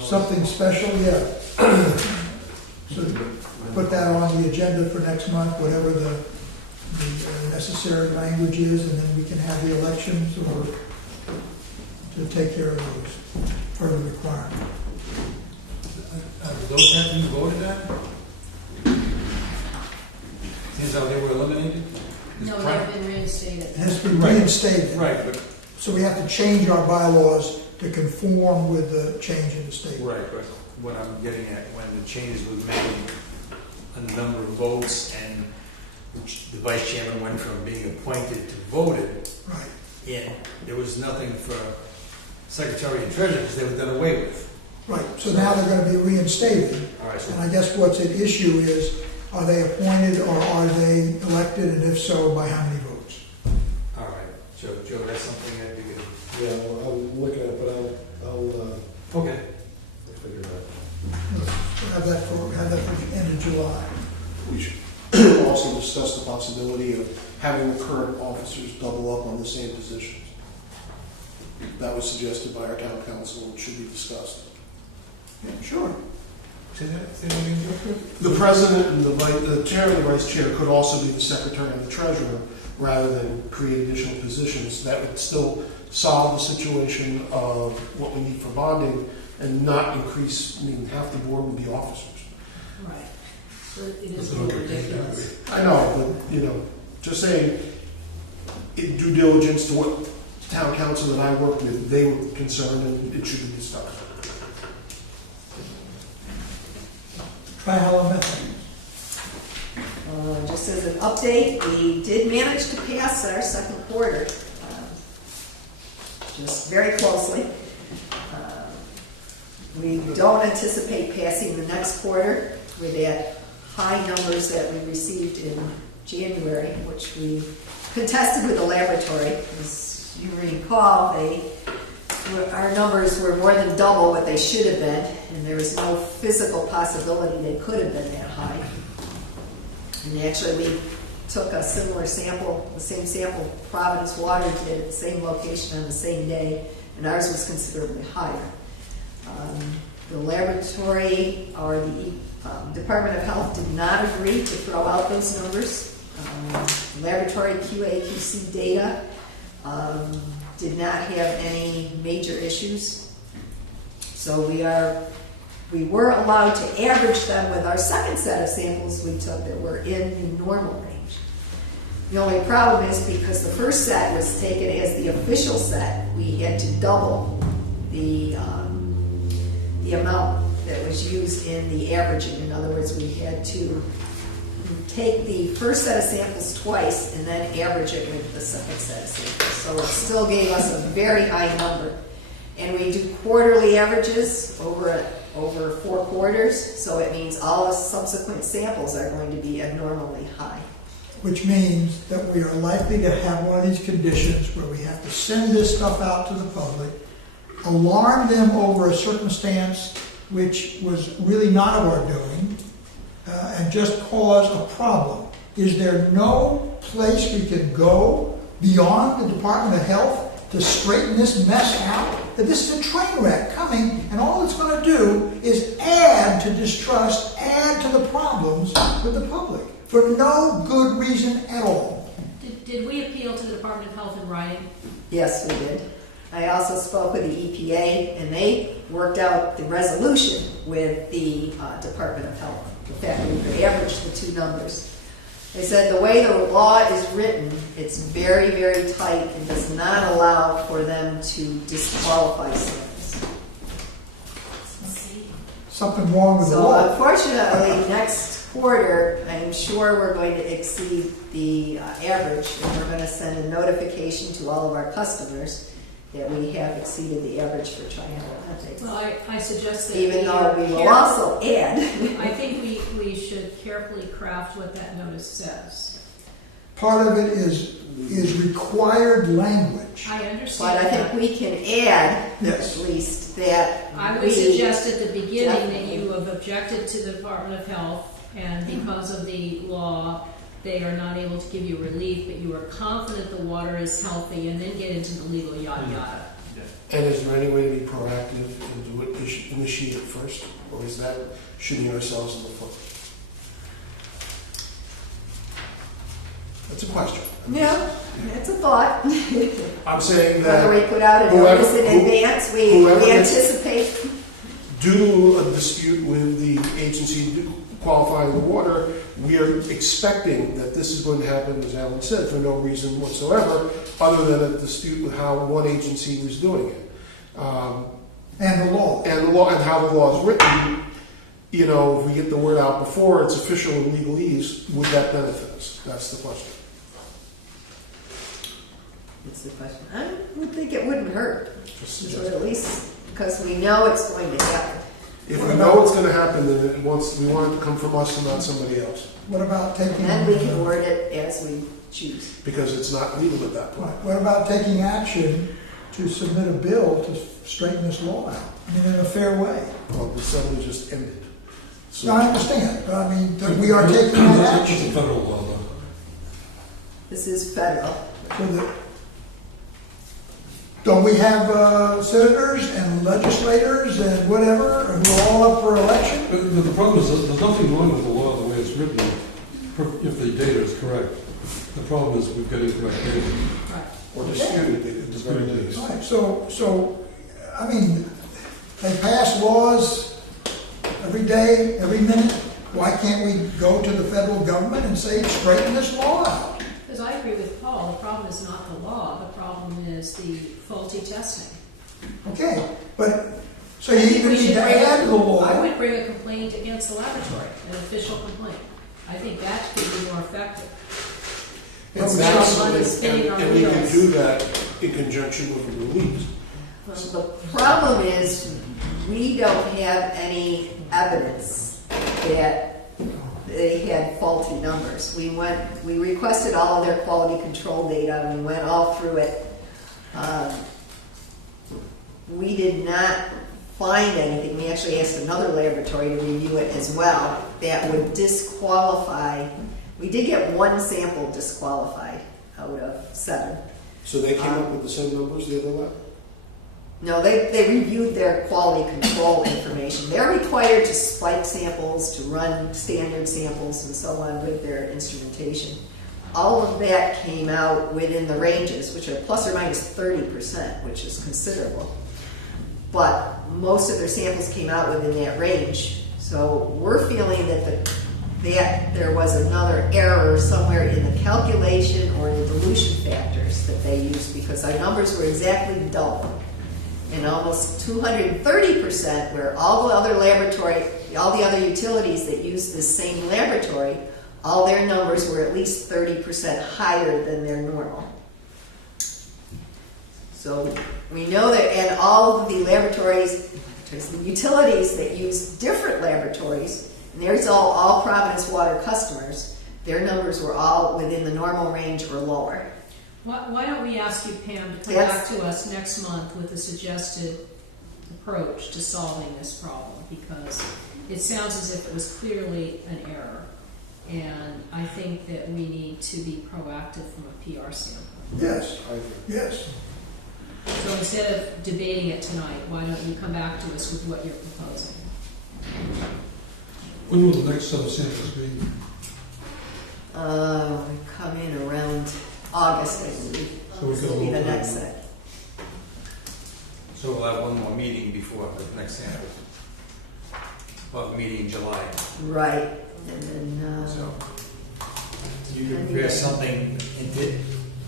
something special? Yeah. So put that on the agenda for next month, whatever the necessary language is, and then we can have the elections or to take care of those further requirements. Those have been voted on? Since how they were eliminated? No, they've been reinstated. It has to be reinstated. Right, but, So we have to change our bylaws to conform with the change in the state. right, but what I'm getting at, when the changes were made on the number of votes and the vice chairman went from being appointed to voted, Right. and there was nothing for secretary and treasurer because they were done away with. Right, so now they're going to be reinstated. All right, so And I guess what's at issue is, are they appointed or are they elected, and if so, by how many votes? all right, Joe, that's something that you can. Yeah, well, I'm looking at it, but I'll Okay. figure it out. We'll have that for the end of July. We should also discuss the possibility of having the current officers double up on the same positions. That was suggested by our town council and should be discussed. Yeah, sure. Say that again, Joe? The president and the chair and the vice chair could also be the secretary and the treasurer, rather than create additional positions. That would still solve the situation of what we need for bonding and not increase, I mean, half the board would be officers. Right. So it is a little ridiculous. I know, but, just saying, in due diligence to what town council that I work with, they were concerned and it should be discussed. Trihalomethane. Just as an update, we did manage to pass our second quarter, just very closely. We don't anticipate passing the next quarter with that high numbers that we received in January, which we contested with the laboratory. As you recall, our numbers were more than double what they should have been, and there was no physical possibility they could have been that high. And actually, we took a similar sample, the same sample Providence Water did at the same location on the same day, and ours was considerably higher. The laboratory or the Department of Health did not agree to throw out those numbers. Laboratory QA/QC data did not have any major issues. So we were allowed to average them with our second set of samples we took that were in the normal range. The only problem is because the first set was taken as the official set, we had to double the amount that was used in the averaging. In other words, we had to take the first set of samples twice and then average it with the second set of samples. So it still gave us a very high number. And we do quarterly averages over 4 quarters, so it means all the subsequent samples are going to be abnormally high. Which means that we are likely to have one of these conditions where we have to send this stuff out to the public, alarm them over a circumstance which was really not of our doing, and just cause a problem. Is there no place we can go beyond the Department of Health to straighten this mess out? That this is a train wreck coming, and all it's going to do is add to distrust, add to the problems with the public, for no good reason at all. Did we appeal to the Department of Health in writing? Yes, we did. I also spoke with the EPA, and they worked out the resolution with the Department of Health. The fact that we could average the two numbers. They said the way the law is written, it's very, very tight and does not allow for them to disqualify samples. Something wrong with the So law. unfortunately, next quarter, I'm sure we're going to exceed the average, and we're going to send a notification to all of our customers that we have exceeded the average for trihalomethates. Well, I suggest that Even though we will careful- also add. I think we should carefully craft what that notice says. Part of it is required language. I But understand I that. think we can add, Yes. at least, that I would we- suggest at the beginning that Definitely. you have objected to the Department of Health, and because of the law, they are not able to give you relief, but you are confident the water is healthy, and then get into the legal yada yada. And is there any way to be proactive and do it, initiate it first? Or is that shooting ourselves in the foot? That's a question. Yeah, that's a thought. I'm saying Whether we that put out a whoever- notice in who- advance, we whoever gets- anticipate. due to a dispute with the agency qualifying the water, we are expecting that this is going to happen, as Alan said, for no reason whatsoever, other than a dispute with how one agency was doing it. And the law. And the law, and how the law is written, you know, if we get the word out before it's official in legalese, would that benefit us? That's the question. That's the question. I would think it wouldn't hurt, Just or suggest. at least, because we know it's going to happen. If we know it's going to happen, then we want it to come from us and not somebody else, What about taking... And then we can word it as we choose. because it's not legal at that point. Right. What about taking action to submit a bill to straighten this law out? I mean, in a fair way. Well, the assembly just ended. So No, I understand, but I mean, that we are taking that It's a action. federal law, though. This is federal. So that, don't we have senators and legislators and whatever, who are all up for election? But the problem is that there's nothing wrong with the law the way it's written, if the data is correct. The problem is we've got incorrect data. Right. or disputed it at the very least. Right, so, I mean, they pass laws every day, every minute. Why can't we go to the federal government and say, straighten this law out? Because I agree with Paul, the problem is not the law, the problem is the faulty testing. Okay, but, so you I think even we need should to bring add the I law. would bring a complaint against the laboratory, an official complaint. I think that could be more effective. It's But we that, don't want to spin our and we can wheels. do that in conjunction with the release. The problem is, we don't have any evidence that they had faulty numbers. We requested all of their quality control data, and we went all through it. We did not find anything. We actually asked another laboratory to review it as well that would disqualify. We did get one sample disqualified out of 7. So they came up with the same numbers, the other lab? No, they reviewed their quality control information. They're required to spike samples, to run standard samples, and so on with their instrumentation. All of that came out within the ranges, which are plus or minus 30%, which is considerable. But most of their samples came out within that range. So we're feeling that there was another error somewhere in the calculation or the dilution factors that they used, because our numbers were exactly double. and almost 230% where all the other utilities that use this same laboratory, all their numbers were at least 30% higher than their normal. So we know that, and all of the the utilities that use different laboratories, and there's all Providence Water customers, their numbers were all within the normal range or lower. Why don't we ask you, Pam, to come Yes. back to us next month with a suggested approach to solving this problem? Because it sounds as if it was clearly an error. And I think that we need to be proactive from a PR standpoint. Yes, I agree. yes. So instead of debating it tonight, why don't you come back to us with what you're proposing? When will the next set of samples be? We come in around August, I believe. So we This got a will be the little next time. set. So we'll have one more meeting before the next sample. We'll have a meeting in July. Right, and then, So you can prepare something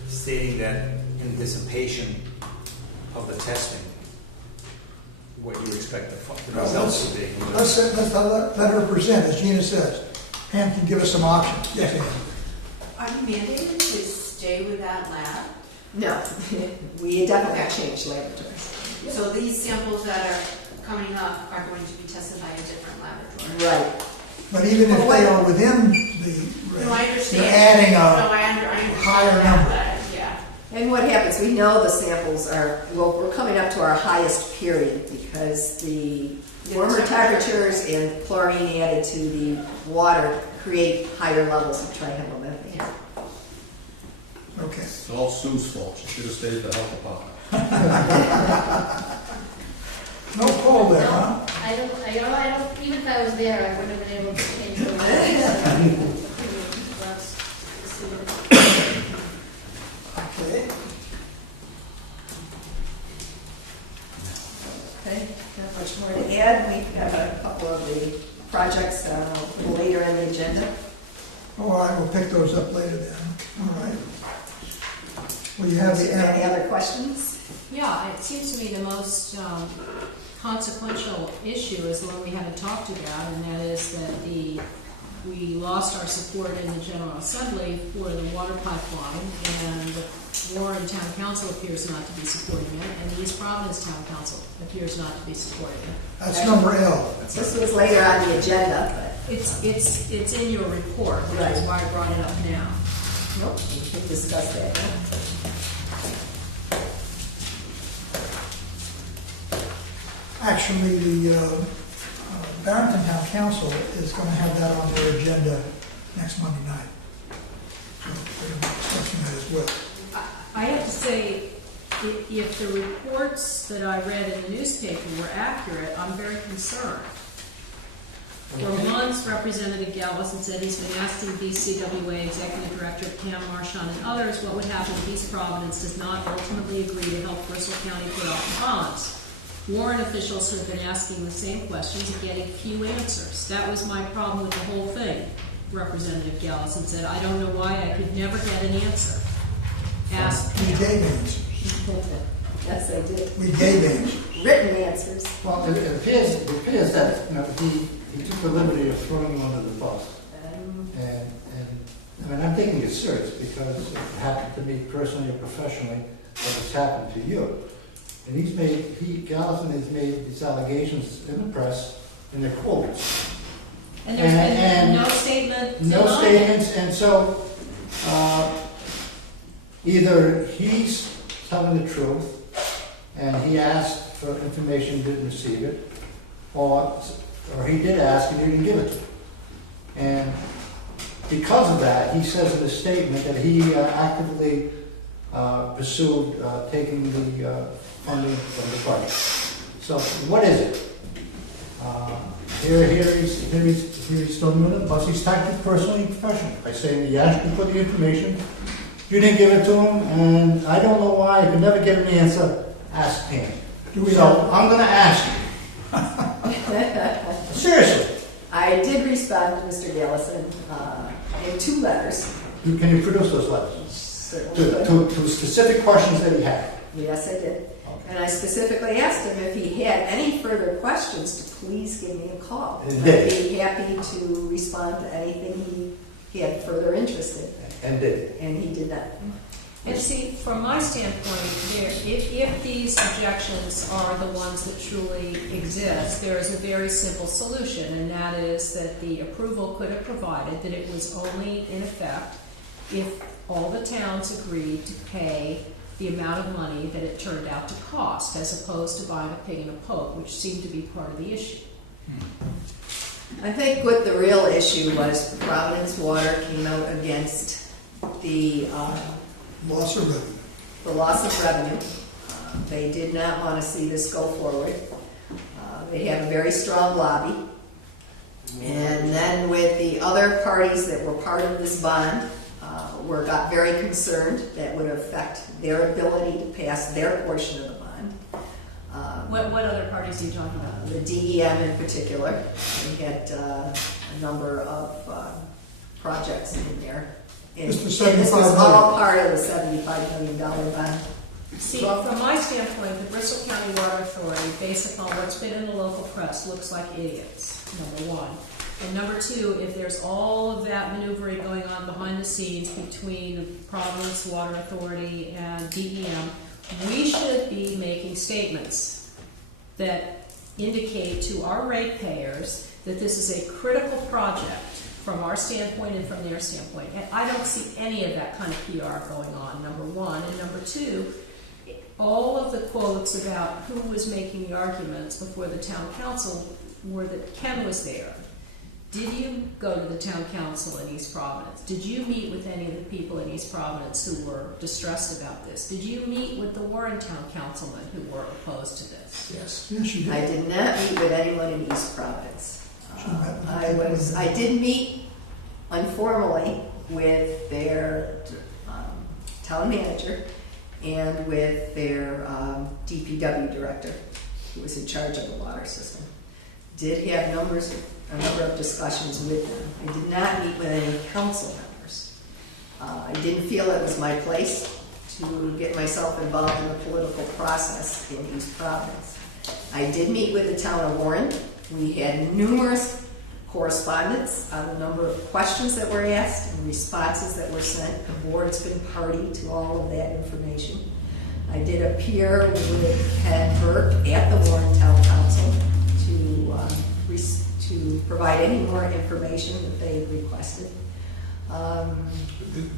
stating that in anticipation of the testing, what you expect the Well, results to be. Let's let her present, as Gina says. Pam can give us some options. Yes, Ann? Are you mandated to stay with that lab? no, we definitely changed laboratories. So these samples that are coming up are going to be tested by a different laboratory? Right. But even if they are within the No, I range, understand. you're adding No, a I understand higher that, number. but, yeah. And what happens, we know the samples are, well, we're coming up to our highest period because the warmer temperatures and chlorine added to the water create higher levels of trihalomethanes. Yeah. Okay. It's all Sue's fault. She should have stayed at the health department. No call there, huh? I don't, even if I was there, I wouldn't have been able to change the law. Okay. Okay, not much more to add. We have a couple of the projects later in the agenda. All right, we'll pick those up later then. All right. Well, you have the Any other questions? Yeah, it seems to me the most consequential issue is the one we haven't talked about, and that is that we lost our support in the General Assembly for the water pipeline, and the Warren Town Council appears not to be supporting it, and the East Providence Town Council appears not to be supporting it. That's number L. This was later on the agenda, It's in your report, which is why I brought it up now. but nope, we can discuss that now. Actually, the Barrington Town Council is going to have that on their agenda next Monday night. So we're going to be discussing that as well. I have to say, if the reports that I read in the newspaper were accurate, I'm very concerned. For months, Representative Gallison said he's been asking BCWA Executive Director Pam Marchand and others what would happen if East Providence does not ultimately agree to help Bristol County put off the bonds. Warren officials have been asking the same questions and getting few answers. That was my problem with the whole thing, Representative Gallison said. I don't know why I could never get an answer. Ask We Pam. gave answers. Yes, they did. We gave answers. Written answers. Well, it appears that, you know, he took the liberty of throwing you under the bus. And I mean, I'm taking it serious because it happened to me personally or professionally, but it's happened to you. And Gallison has made these allegations in the press, and they're quotes. And there's been And no statement no denied. statements, and so either he's telling the truth, and he asked for information, didn't receive it, or he did ask and you didn't give it to him. And because of that, he says in his statement that he actively pursued taking the funding from the budget. So what is it? Here he's throwing me under the bus. He's acted personally and professionally by saying he asked you for the information, you didn't give it to him, and I don't know why. You can never get an answer. Ask him. So I'm going to ask you. Seriously. I did respond to Mr. Gallison in 2 letters. Can you produce those letters? Certainly. To specific questions that he had. Yes, I did. And I specifically asked him if he had any further questions to please give me a call. And I'd did. be happy to respond to anything he had further interest in, And did. and he did not. And see, from my standpoint, if these objections are the ones that truly exist, there is a very simple solution, and that is that the approval could have provided that it was only in effect if all the towns agreed to pay the amount of money that it turned out to cost, as opposed to buying a pig in a poke, which seemed to be part of the issue. I think what the real issue was, Providence Water came out against the Loss of revenue. the loss of revenue. They did not want to see this go forward. They have a very strong lobby. And then with the other parties that were part of this bond, got very concerned that would affect their ability to pass their portion of the bond. What other parties are you talking about? The DEM in particular. We had a number of projects in there. And Just the and this was $75 all part of the $75 million bond. See, from my standpoint, the Bristol County Water Authority, based upon what's been in the local press, looks like idiots, number one. And number two, if there's all of that maneuvering going on behind the scenes between the Providence Water Authority and DEM, we should be making statements that indicate to our ratepayers that this is a critical project from our standpoint and from their standpoint. And I don't see any of that kind of PR going on, number one. And number two, all of the quotes about who was making the arguments before the town council were that Ken was there. Did you go to the town council in East Providence? Did you meet with any of the people in East Providence who were distressed about this? Did you meet with the Warren town councilmen who were opposed to this? Yes. Yes, you did. I did not meet with anyone in East Providence. I did meet informally with their town manager and with their DPW director, who was in charge of the water system. Did have a number of discussions with them. I did not meet with any council members. I didn't feel it was my place to get myself involved in the political process in East Providence. I did meet with the town of Warren. We had numerous correspondence on a number of questions that were asked and responses that were sent. The board's been party to all of that information. I did appear with Ken Burke at the Warren Town Council to provide any more information that they had requested.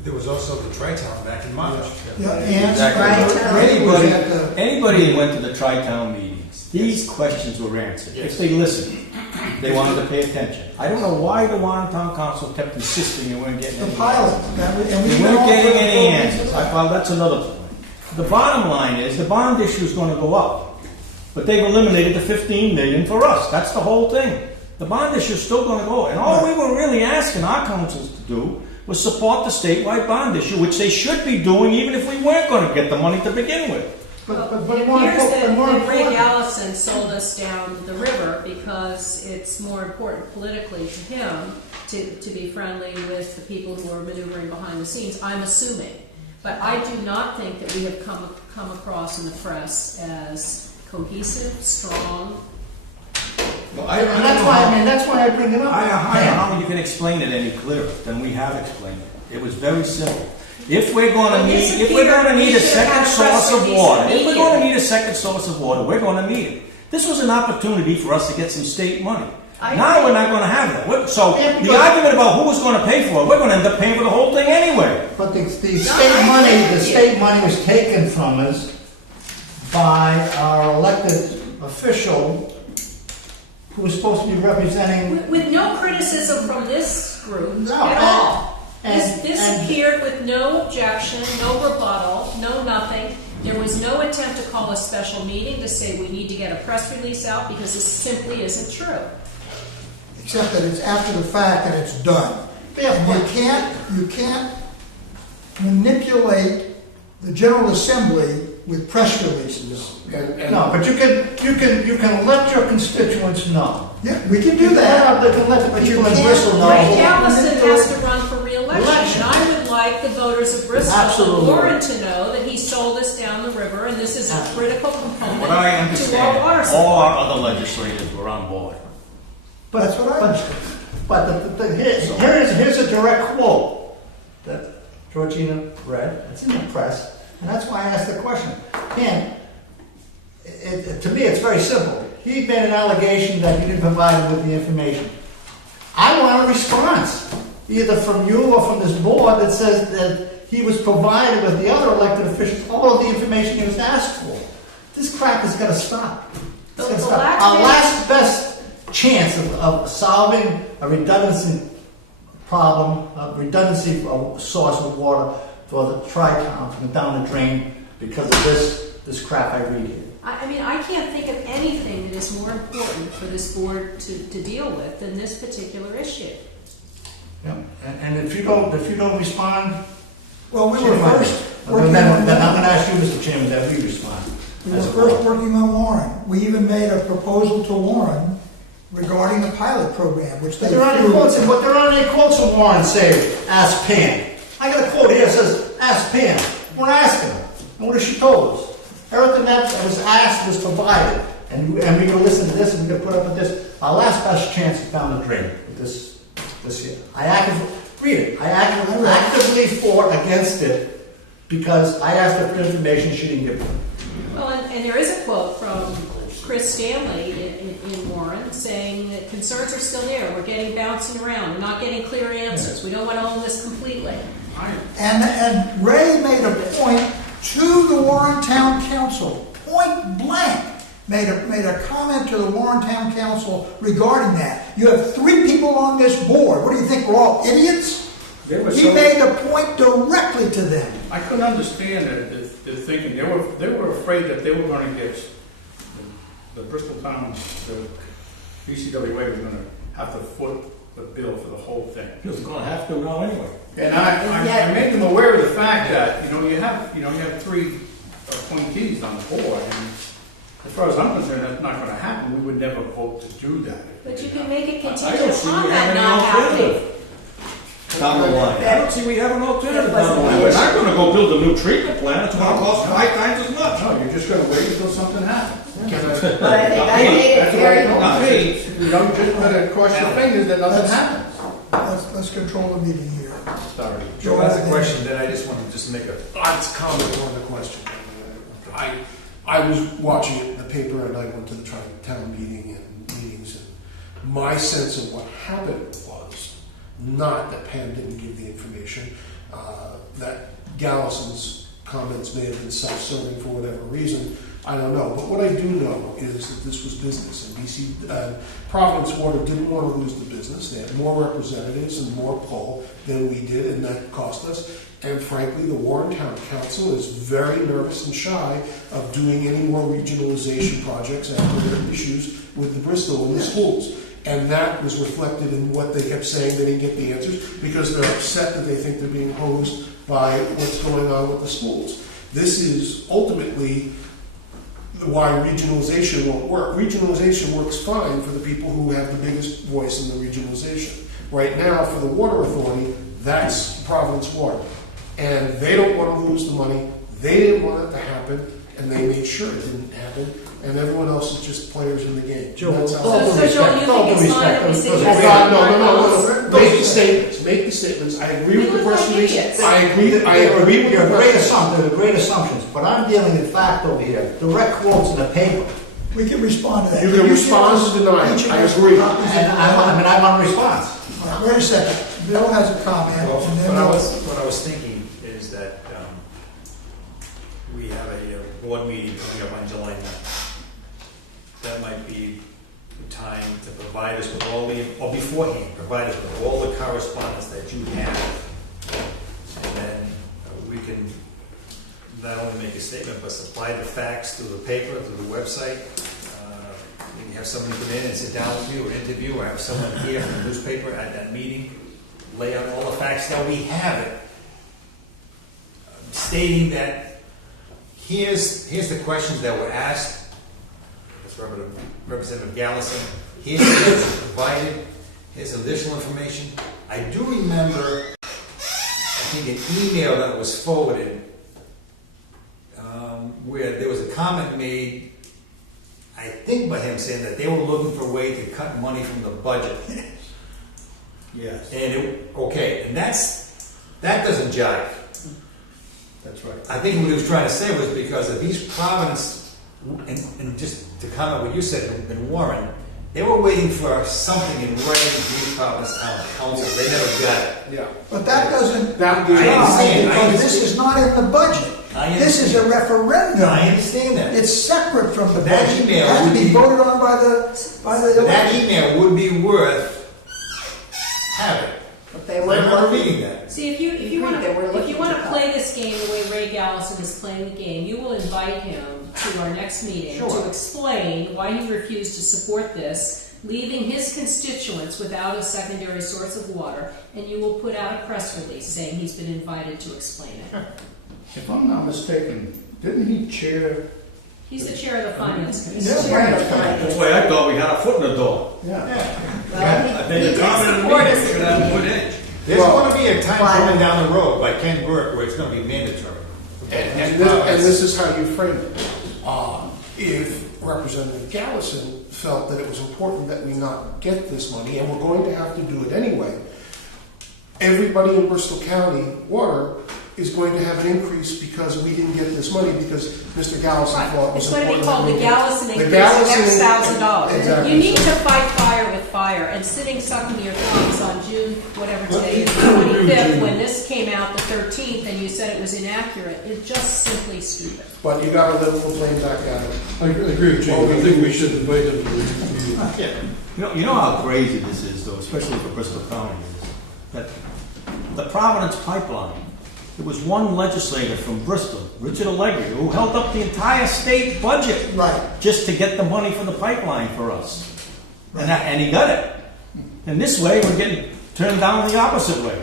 There was also the Tri-Town back in March. Yeah, and Exactly. Anybody who went to the Tri-Town meetings, these questions were answered. If they listened, they wanted to pay attention. I don't know why the Warren Town Council kept insisting they weren't getting the any pilot. answers. And we They weren't getting any answers. Well, that's another point. The bottom line is the bond issue is going to go up, but they've eliminated the $15 million for us. That's the whole thing. The bond issue is still going to go, and all we were really asking our councils to do was support the statewide bond issue, which they should be doing even if we weren't going to get the money to begin with. It appears that Ray Allison sold us down the river because it's more important politically to him to be friendly with the people who are maneuvering behind the scenes, I'm assuming. But I do not think that we have come across in the press as cohesive, strong. Well, that's why I bring it up. I don't know how you can explain it any clearer than we have explained it. It was very simple. If we're going to need a second source of water, we're going to need it. This was an opportunity for us to get some state money. Now we're not going to have that. So the argument about who was going to pay for it, we're going to end up paying for the whole thing anyway. But the state money was taken from us by our elected official who was supposed to be representing. With no criticism from this group No, at all. and- This appeared with no objection, no rebuttal, no nothing. There was no attempt to call a special meeting to say we need to get a press release out because this simply isn't true. except that it's after the fact and it's done. And you can't manipulate the General Assembly with press releases. No, but you can let your constituents know. Yeah, we can do that. They can let the But you people in can't Bristol know. Ray Allison has to run for re-election, and I would like like the voters of Bristol and Absolutely. Warren to know that he sold us down the river, and this is a critical component What I to our understand, water supply. all our other legislators were on board. That's what I understand. But here's a direct quote that Georgina read. It's in the press, and that's why I asked the question. Ken, to me, it's very simple. He made an allegation that you didn't provide him with the information. I want a response, either from you or from this board, that says that he was provided with the other elected officials all of the information he was asked for. This crap is going to stop. It's going to stop. Our last best chance of solving a redundancy problem, a redundancy of source of water for the tri-town from down the drain because of this crap I read here. I mean, I can't think of anything that is more important for this board to deal with than this particular issue. Yeah. And if you don't respond, Well, we were first working then on I'm going to that. ask you, Mr. Chairman, that we respond. We were first working on Warren. We even made a proposal to Warren regarding the pilot program, which they But there aren't any threw. quotes, but there aren't any quotes from Warren saying, ask Pam. I got a quote here that says, ask Pam. We're asking her. And what has she told us? Everything that was asked was provided. And we can listen to this and we can put up with this. Our last best chance is down the drain with this year. I actively fought against it because I asked her for information she didn't give me. Well, and there is a quote from Chris Stanley in Warren saying that concerns are still there. We're getting bouncing around. We're not getting clear answers. We don't want to own this completely. And Ray made a point to the Warren Town Council, point blank, made a comment to the Warren Town Council regarding that. You have 3 people on this board. What do you think, we're all idiots? They were He so- made a point directly to them. I couldn't understand the thinking. They were afraid that they were going to get the Bristol Town, the BCWA was going to have to foot the bill for the whole thing. He was going to have to now anyway. And I made them aware of the fact that you have 3 appointees on the board, and as far as I'm concerned, that's not going to happen. We would never vote to do that. But you can make it I don't contingent see upon we have that any not happening. alternative down the line. I don't see we have an alternative down the line. We're not going to go build a new treatment plant. It's going to cost 5 times as much. No, you're just going to wait until something happens. But I think I made it very Not me. You don't just let it cross your fingers that nothing happens. Let's control the meeting here. Sorry. Joe has a question that I just wanted to just make a Comment on the question. I was watching it in the paper and I went to the town meetings, and my sense of what happened was not that Pam didn't give the information, that Gallison's comments may have been self-serving for whatever reason. I don't know, but what I do know is that this was business, and Providence Water didn't want to lose the business. They had more representatives and more pull than we did, and that cost us. And frankly, the Warren Town Council is very nervous and shy of doing any more regionalization projects after their issues with the Bristol and the schools. And that was reflected in what they kept saying. They didn't get the answers because they're upset that they think they're being hosed by what's going on with the schools. This is ultimately why regionalization won't work. Regionalization works fine for the people who have the biggest voice in the regionalization. Right now, for the Water Authority, that's Providence Water. And they don't want to lose the money. They didn't want it to happen, and they made sure it didn't happen. And everyone else is just players in the game. Joe, That's how- So Joel, you think it's fine that we say yes? No. Make the statements. Make the statements. I agree with the We look press like release. idiots. I agree with You're the great press. assumptions, they're great assumptions, but I'm dealing in fact over here. Direct quotes in the paper. We can respond to that. You can respond to deny it. Each of I us agree. copies of And the- I want a response. All right, wait a second. Bill has a comment, Well, and then what I was thinking is that we have a board meeting coming up on July 9th. That might be the time to provide us with or beforehand, provide us with all the correspondence that you have. And then we can not only make a statement, but supply the facts through the paper, through the website. We can have somebody come in and sit down with you or interview, or have someone here from the newspaper at that meeting, lay out all the facts that we have it, stating that here's the questions that were asked. That's Representative Gallison. Here's the answers provided. Here's additional information. I do remember a think, an email that was forwarded, where there was a comment made, I think by him, saying that they were looking for a way to cut money from the budget. Yes, And that doesn't jive. that's right. I think what he was trying to say was because of East Providence, and just to comment what you said in Warren, they were waiting for something in writing from East Providence Town Council. They never got it. Yeah. But that doesn't That jive, was- because this is not in the budget. This is a referendum. I understand that. It's separate from the But that budget. email It has to would be be- voted on by the That election. email would be worth having. But they I were remember looking. reading that. See, if you Agreed, want they were to looking to cut. play this game the way Ray Gallison is playing the game, you will invite him to our next meeting Sure. to explain why he refused to support this, leaving his constituents without a secondary source of water, and you will put out a press release saying he's been invited to explain it. If I'm not mistaken, didn't he chair? He's the chair of the finance committee. Yeah. Chair of the finance. That's why I thought we had a foot in the door. Yeah. Well, I think he the did comment support meeting us should at have the a foot meeting. edge. There's Well- going to be a time Why? coming down the road by Ken Burke where it's going to be mandatory. And this is how you frame it. If Representative Gallison felt that it was important that we not get this money, and we're going to have to do it anyway, everybody in Bristol County water is going to have an increase because we didn't get this money because Mr. Gallison thought it was It's going to be important. called the that we get- Gallison The increase of Gallison- X thousand dollars. Exactly. You need to fight fire with fire, and sitting sucking your thumbs on June, whatever today is, 25th, when this came out the 13th, and you said it was inaccurate, it's just simply stupid. But you got to let the blame back at it. I agree with James. I think we should invite him to the next meeting. You know how crazy this is, though, especially for Bristol County, is that the Providence pipeline, there was one legislator from Bristol, Richard Allegri, who held up the entire state budget Right. just to get the money for the pipeline for us. And he got it. And this way, we're getting turned down the opposite way.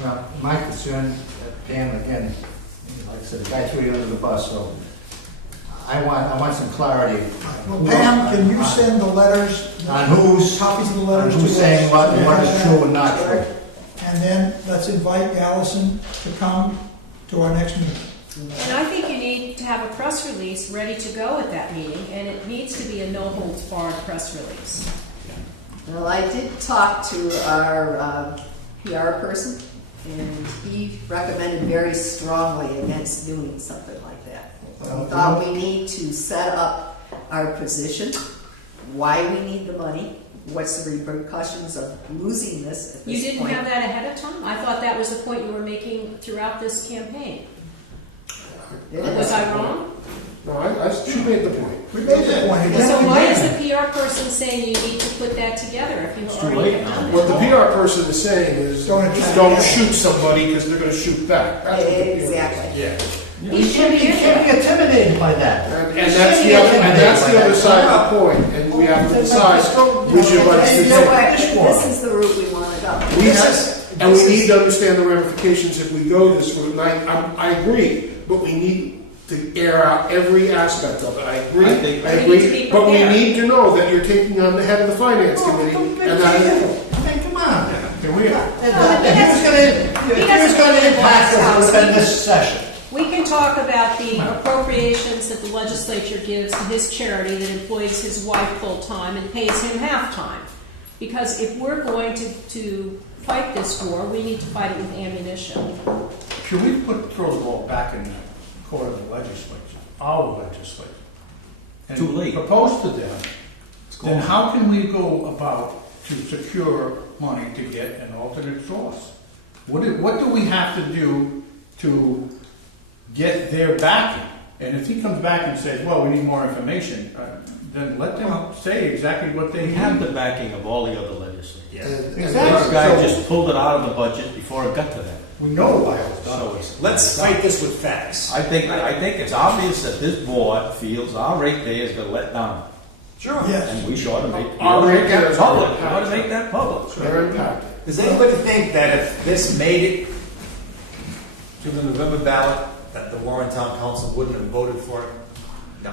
Well, my concern, Dan, again, like I said, the guy threw you under the bus, so I want some clarity. Well, Pam, can you send the letters? On who's, Copies of the on letters to us? who's saying what is true and not true? And then let's invite Allison to come to our next meeting. And I think you need to have a press release ready to go at that meeting, and it needs to be a no-holds-barred press release. Well, I did talk to our PR person, and he recommended very strongly against doing something like that. Well, He thought we need to set up our position, why we need the money, what's the repercussions of losing this at this You didn't point. have that ahead of time? I thought that was the point you were making throughout this campaign. Was I wrong? No, she made the point. We made the point. So why is the PR person saying you need to put that together if you too already late have done What that? the PR person is saying is, Don't attack don't them. shoot somebody because they're going to shoot back. That's what the PR Exactly. Yeah. You can't be intimidated by that. And that's the other side of the point, and we have to decide which of us And to you know what? take. This is the route we want to go. We have, and we need to understand the ramifications if we go this route, and I agree, but we need to air out every aspect of it. I agree, I think- I We need to agree, be but we prepared. need to know that you're taking on the head of the finance committee, and that is. I mean, come on. Can we, If he was going to impact us, it would have been this session. We can talk about the appropriations that the legislature gives to his charity that employs his wife full-time and pays him half-time. Because if we're going to fight this war, we need to fight it with ammunition. should we throw the ball back in the court of the legislature, our legislature? And Too late. propose to them, then how can we go about to secure money to get an alternate source? What do we have to do to get their backing? And if he comes back and says, well, we need more information, then let them say exactly what they We have need. the backing of all the other legislators. And This that's- guy just pulled it out of the budget before it got to that. We know why it was done. So it's, Let's fight this with facts. I think it's obvious that this board feels our ratepayers got let down. Sure. Yes. And we ought to make, we Our ought to make that ratepayers are public. We ought to impacted. make that public. They're impacted. Does anybody think that if this made it to the November ballot, that the Warren Town Council wouldn't have voted for it? No.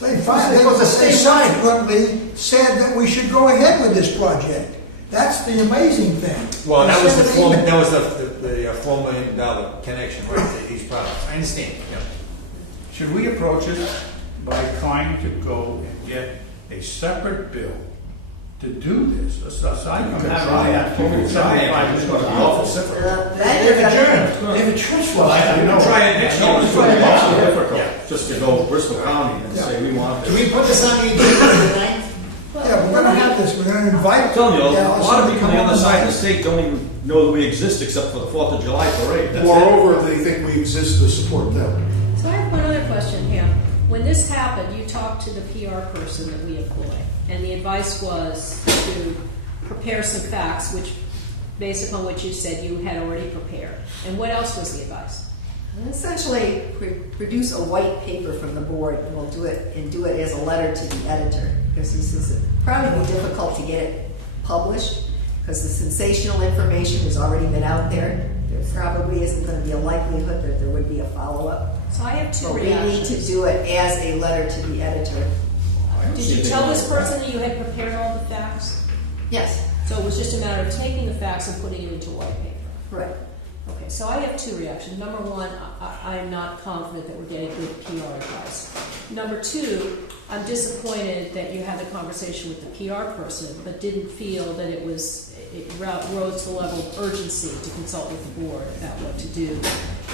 They subsequently said that we should go ahead with this project. That's the amazing thing. Well, that was the Instead of $4 email. that was the $4 million connection, right, that he's proud of. I understand, yeah. Should we approach it by trying to go and get a separate bill to do this, aside from having that total $75 They've adjourned. Well, I know. Try it next year. It's Try it next gonna be year. difficult, just to go Bristol County and say we want Can this. we put this on the agenda for the 9th? Yeah, we're gonna have this, we're gonna invite. I'm telling you, a Dallas lot of to people on come the other side of the tonight. state don't even know that we exist except for the 4th of July parade. That's it. Moreover, they think we exist to support them. So I have one other question here. When this happened, you talked to the PR person that we employ, and the advice was to prepare some facts, which, based upon what you said, you had already prepared. And what else was the advice? Essentially, produce a white paper from the board, and we'll do it as a letter to the editor, because this is probably be difficult to get it published, because the sensational information has already been out there. There probably isn't going to be a likelihood that there would be a follow-up. So I have two But we need reactions. to do it as a letter to the editor. Did you tell this person that you had prepared all the facts? Yes, So it was just a matter of taking the facts and putting it into white paper? right. Okay, so I have two reactions. Number one, I'm not confident that we're getting good PR advice. Number two, I'm disappointed that you had the conversation with the PR person, but didn't feel that it rose to the level of urgency to consult with the board about what to do.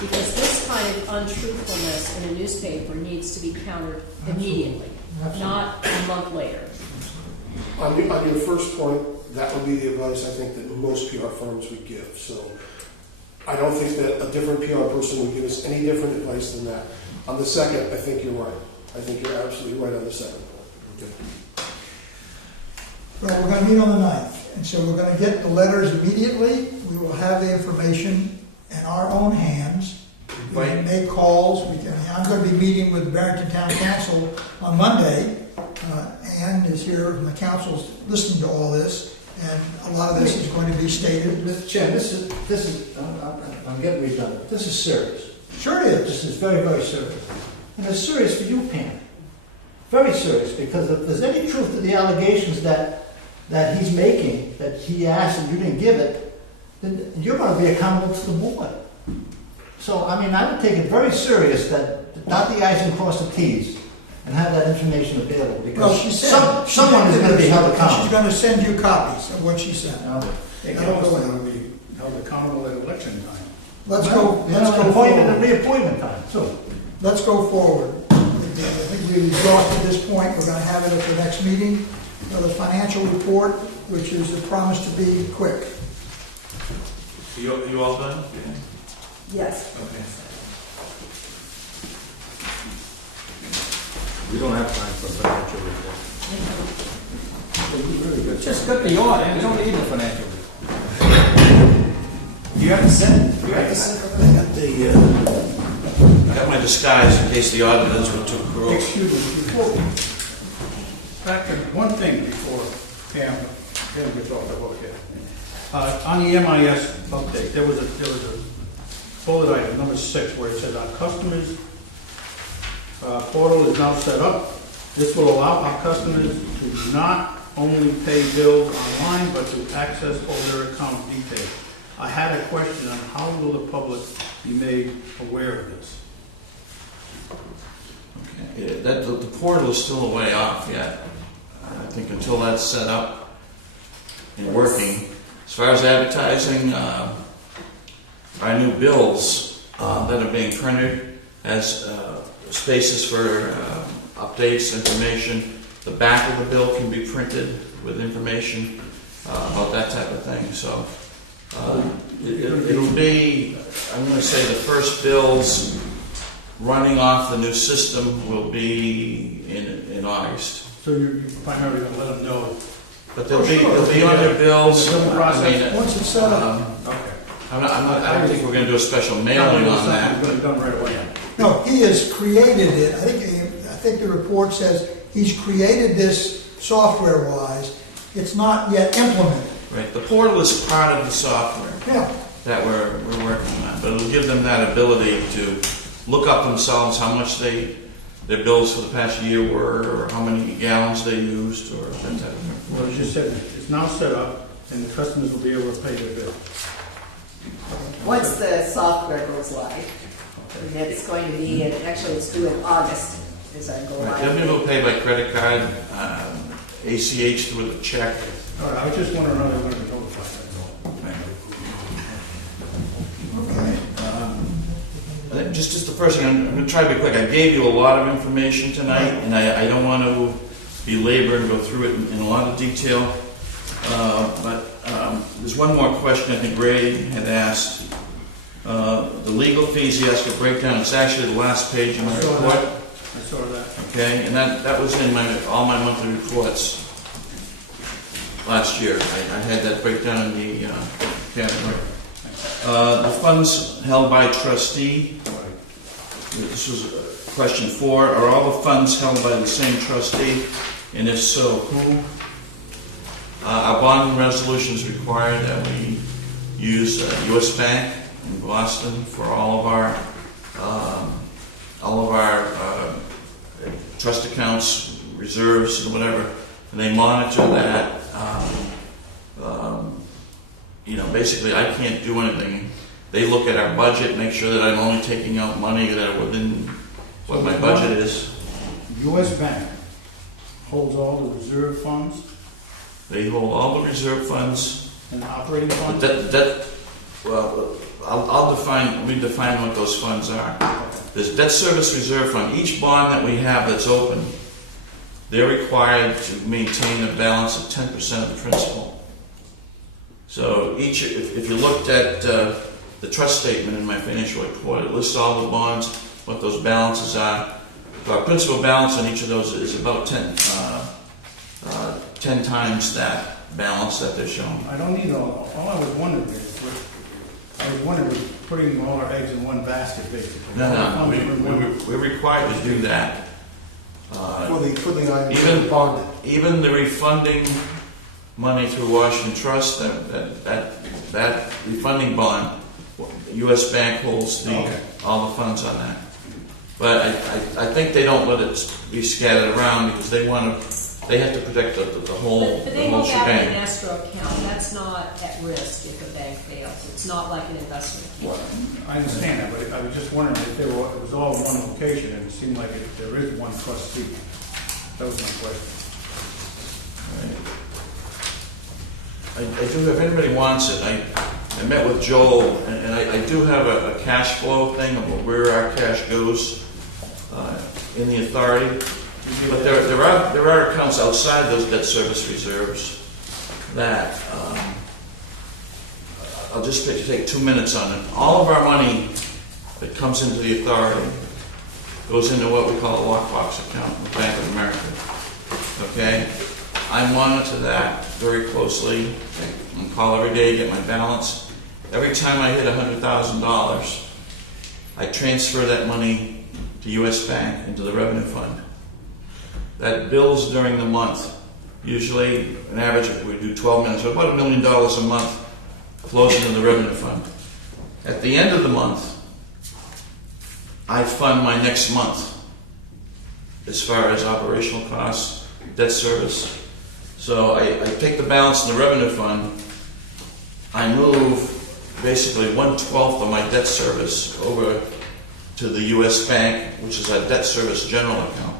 Because this kind of untruthfulness in a newspaper needs to be countered immediately, not a month later. On your first point, that would be the advice I think that most PR firms would give. So I don't think that a different PR person would give us any different advice than that. On the second, I think you're right. I think you're absolutely right on the second point. Well, we're gonna meet on the 9th, and so we're gonna get the letters immediately. We will have the information in our own hands. We can make calls. I'm gonna be meeting with the Barrington Town Council on Monday. Ann is here, and the council's listening to all this, and a lot of this is going to be stated. Mr. Chair, this is, I'm getting redundant. This is serious. Sure it is. This is very, very serious. And it's serious for you, Pam. Very serious, because if there's any truth to the allegations that he's making, that he asked and you didn't give it, then you're going to be accountable to the board. So, I mean, I would take it very serious that dot the i's and cross the t's and have that information available, Well, because she said. someone is going to be held She's accountable. gonna send you copies of what she sent. They can also be held accountable at election time. Let's go Appointment forward. and reappointment time, too. Let's go forward. I think we've exhausted this point. We're gonna have it at the next meeting. The financial report, which is promised to be quick. You all done? Yes. Okay. We don't have time for financial report. Just got the audit, we don't need the financial report. You have to send, you have to send. I got my disguise in case the auditors were too cruel. Excuse me, before, back to one thing before Pam gets off the hook here. On the MIS update, there was a bullet item, number 6, where it says our customers portal is now set up. This will allow our customers to not only pay bills online, but to access all their account details. I had a question on how will the public be made aware of this? Yeah, the portal is still a way off yet. I think until that's set up and working. As far as advertising, our new bills that are being printed as spaces for updates, information. The back of the bill can be printed with information about that type of thing. So it'll be, I'm going to say the first bills running off the new system will be in August. So you're primarily going to let them know. But they'll be on their bills. The process. Once it's set up. Okay. I don't think we're going to do a special mailing on that. It's going to be done right away. No, he has created it. I think the report says he's created this software-wise. It's not yet implemented. Right. The portal is part of the software Yeah. that we're working on, but it'll give them that ability to look up themselves how much their bills for the past year were, or how many gallons they used, or that type of thing. Well, as you said, it's now set up. and the customers will be able to pay their bill. Once the software goes live, and it's going to be, actually it's due in August, is our go Right. They'll be live. able to pay by credit card, ACH through a check. All right, I was just wondering how they were going to notify that. Just the first thing, I'm going to try to be quick. I gave you a lot of information tonight, and I don't want to belabor and go through it in a lot of detail. But there's one more question I think Ray had asked. The legal fees, he asked a breakdown. It's actually the last page of my report. I saw that. Okay, and that was in all my monthly reports last year. I had that breakdown in the category. The funds held by trustee. This was question 4. Are all the funds held by the same trustee? And if so, who? Our bond resolution is required that we use U.S. Bank in Boston for all of our trust accounts, reserves, and whatever, and they monitor that. Basically, I can't do anything. They look at our budget, make sure that I'm only taking out money that are within what my budget is. U.S. Bank holds all the reserve funds They hold all the reserve funds. and the operating funds? Let me define what those funds are. There's debt service reserve fund. Each bond that we have that's open, they're required to maintain a balance of 10% of the principal. So if you looked at the trust statement in my financial report, it lists all the bonds, what those balances are. Our principal balance on each of those is about 10 times that balance that they're showing. I don't need all I was wondering is, with putting all our eggs in one basket, basically. No, we're required to do that. For the item Even- bonded. Even the refunding money through Washington Trust, that refunding bond, U.S. Bank holds all the funds on that. But I think they don't let it be scattered around because they have to protect the whole But they hold that in an shebang. escrow account, that's not at risk if a bank fails, it's not like an investment account. I understand that, but I was just wondering if it was all in one location, and it seemed like there is one trustee. That was my question. I do, if anybody wants it, I met with Joel, and I do have a cash flow thing of where our cash goes in the authority. But there are accounts outside those debt service reserves that I'll just take 2 minutes on it. All of our money that comes into the authority goes into what we call a lockbox account with Bank of America. Okay? I monitor that very closely. I call every day, get my balance. Every time I hit $100,000, I transfer that money to U.S. Bank into the revenue fund. That bills during the month. Usually, an average, we do 12 million, so about $1 million a month flows into the revenue fund. At the end of the month, I fund my next month as far as operational costs, debt service. So I take the balance in the revenue fund, I move basically 1/12 of my debt service over to the U.S. Bank, which is our debt service general account.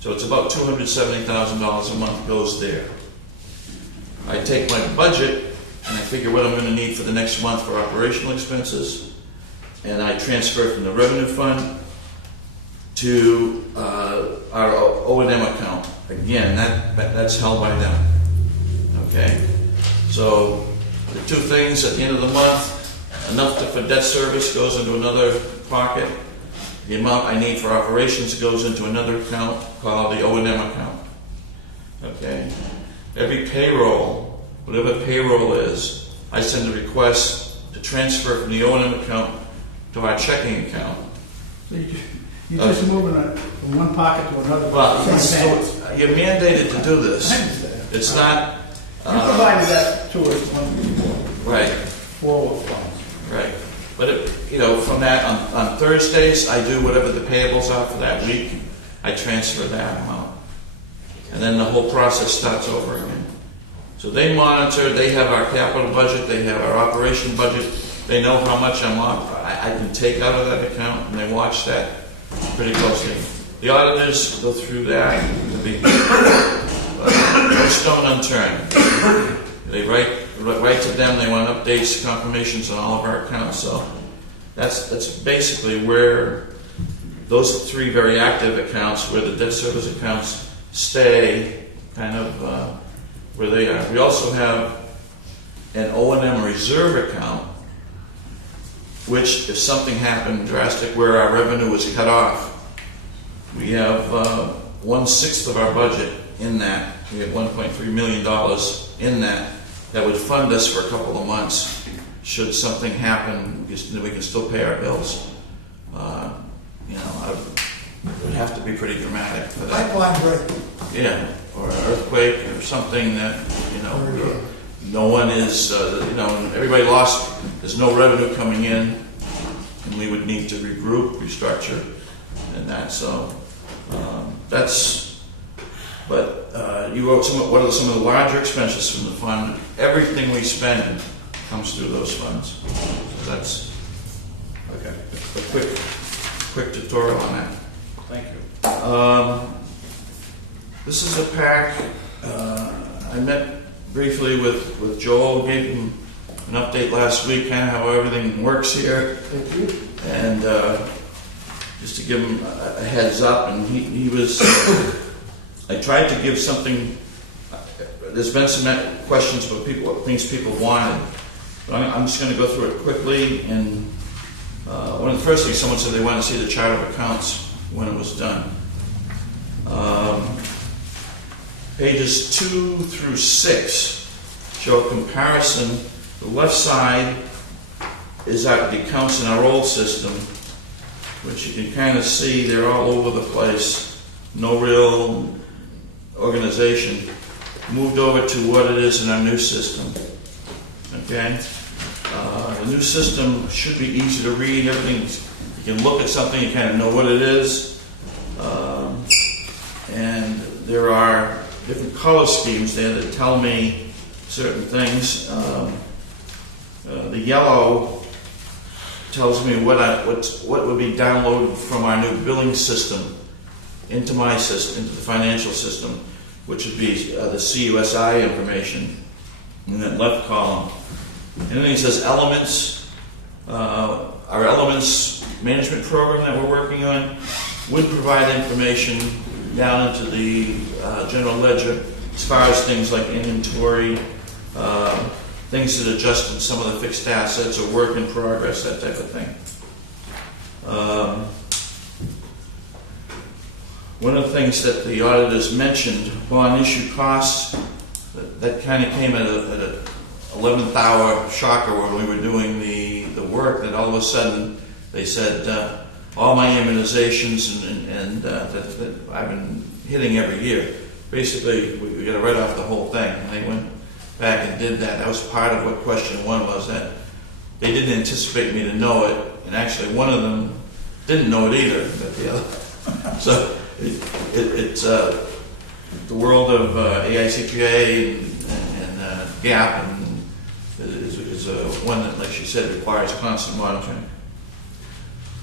So it's about $270,000 a month goes there. I take my budget and I figure what I'm going to need for the next month for operational expenses, and I transfer from the revenue fund to our O&M account. Again, that's held by them. Okay? So the two things at the end of the month, enough for debt service goes into another pocket. The amount I need for operations goes into another account called the O&M account. Okay? Every payroll, whatever payroll is, I send a request to transfer from the O&M account to our checking account. So you're just moving it from one pocket to another. Well, Same you're mandated to do I this. understand. It's not... You provided that to us once before. Right, Forward funds. right. But, from that, on Thursdays, I do whatever the payables are for that week. I transfer that amount. And then the whole process starts over again. So they monitor, they have our capital budget, they have our operation budget, they know how much I can take out of that account, and they watch that pretty closely. The auditors go through that, to be no stone unturned. They write to them, they want updates, confirmations on all of our accounts, so that's basically where those three very active accounts, where the debt service accounts stay kind of where they are. We also have an O&M reserve account, which if something happened drastic where our revenue was cut off, we have 1/6 of our budget in that. We have $1.3 million in that would fund us for a couple of months. Should something happen, we can still pay our bills. It would have to be pretty dramatic for that. Pipeline break. Yeah, or an earthquake or something that, no one is, everybody lost, there's no revenue coming in, and we would need to regroup, restructure, and that, so, you wrote what are some of the larger expenses from the fund. Everything we spend comes through those funds. So that's okay. A quick tutorial on that. Thank you. This is a pack. I met briefly with Joel, gave him an update last week, kind of how everything works here. Thank you. And just to give him a heads up, and he was, I tried to give something, there's been some questions about what things people wanted, but I'm just going to go through it quickly. And one of the first things, someone said they wanted to see the chart of accounts when it was done. Pages 2 through 6 show a comparison. The left side is the accounts in our old system, which you can kind of see they're all over the place. No real organization. Moved over to what it is in our new system. Okay? The new system should be easy to read. Everything, you can look at something, you kind of know what it is. And there are different color schemes there that tell me certain things. The yellow tells me what would be downloaded from our new billing system into my system, into the financial system, which would be the CUSI information in that left column. And then he says elements. Our elements management program that we're working on would provide information down into the general ledger as far as things like inventory, things that adjust in some of the fixed assets or work in progress, that type of thing. One of the things that the auditors mentioned, bond issue costs, that kind of came at an 11th hour shocker when we were doing the work, that all of a sudden they said all my immunizations and that I've been hitting every year, basically we got to write off the whole thing. And they went back and did that. That was part of what question 1 was, that they didn't anticipate me to know it, and actually one of them didn't know it either, but the other. So it's the world of AICPA and GAAP and is one that, like she said, requires constant monitoring.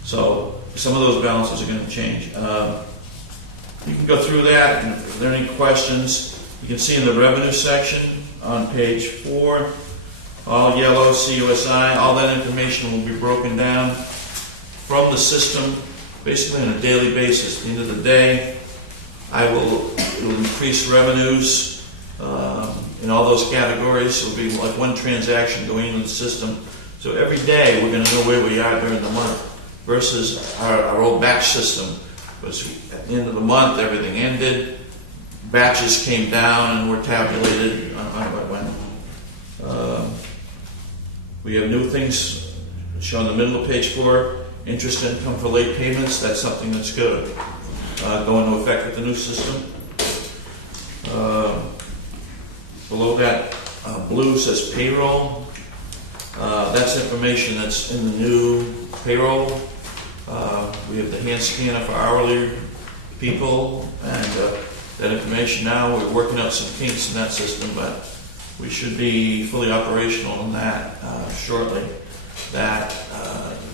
So some of those balances are going to change. You can go through that, and if there are any questions, you can see in the revenue section on page 4, all yellow, CUSI, all that information will be broken down from the system, basically on a daily basis. At the end of the day, it will increase revenues in all those categories. It'll be like one transaction going into the system. So every day we're going to know where we are during the month versus our old batch system. Because at the end of the month, everything ended, batches came down and were tabulated on when. We have new things shown in the middle of page 4. Interest income for late payments, that's something that's good. Go into effect with the new system. Below that, blue says payroll. That's information that's in the new payroll. We have the hand scanner for hourly people, and that information now, we're working out some kinks in that system, but we should be fully operational in that shortly. That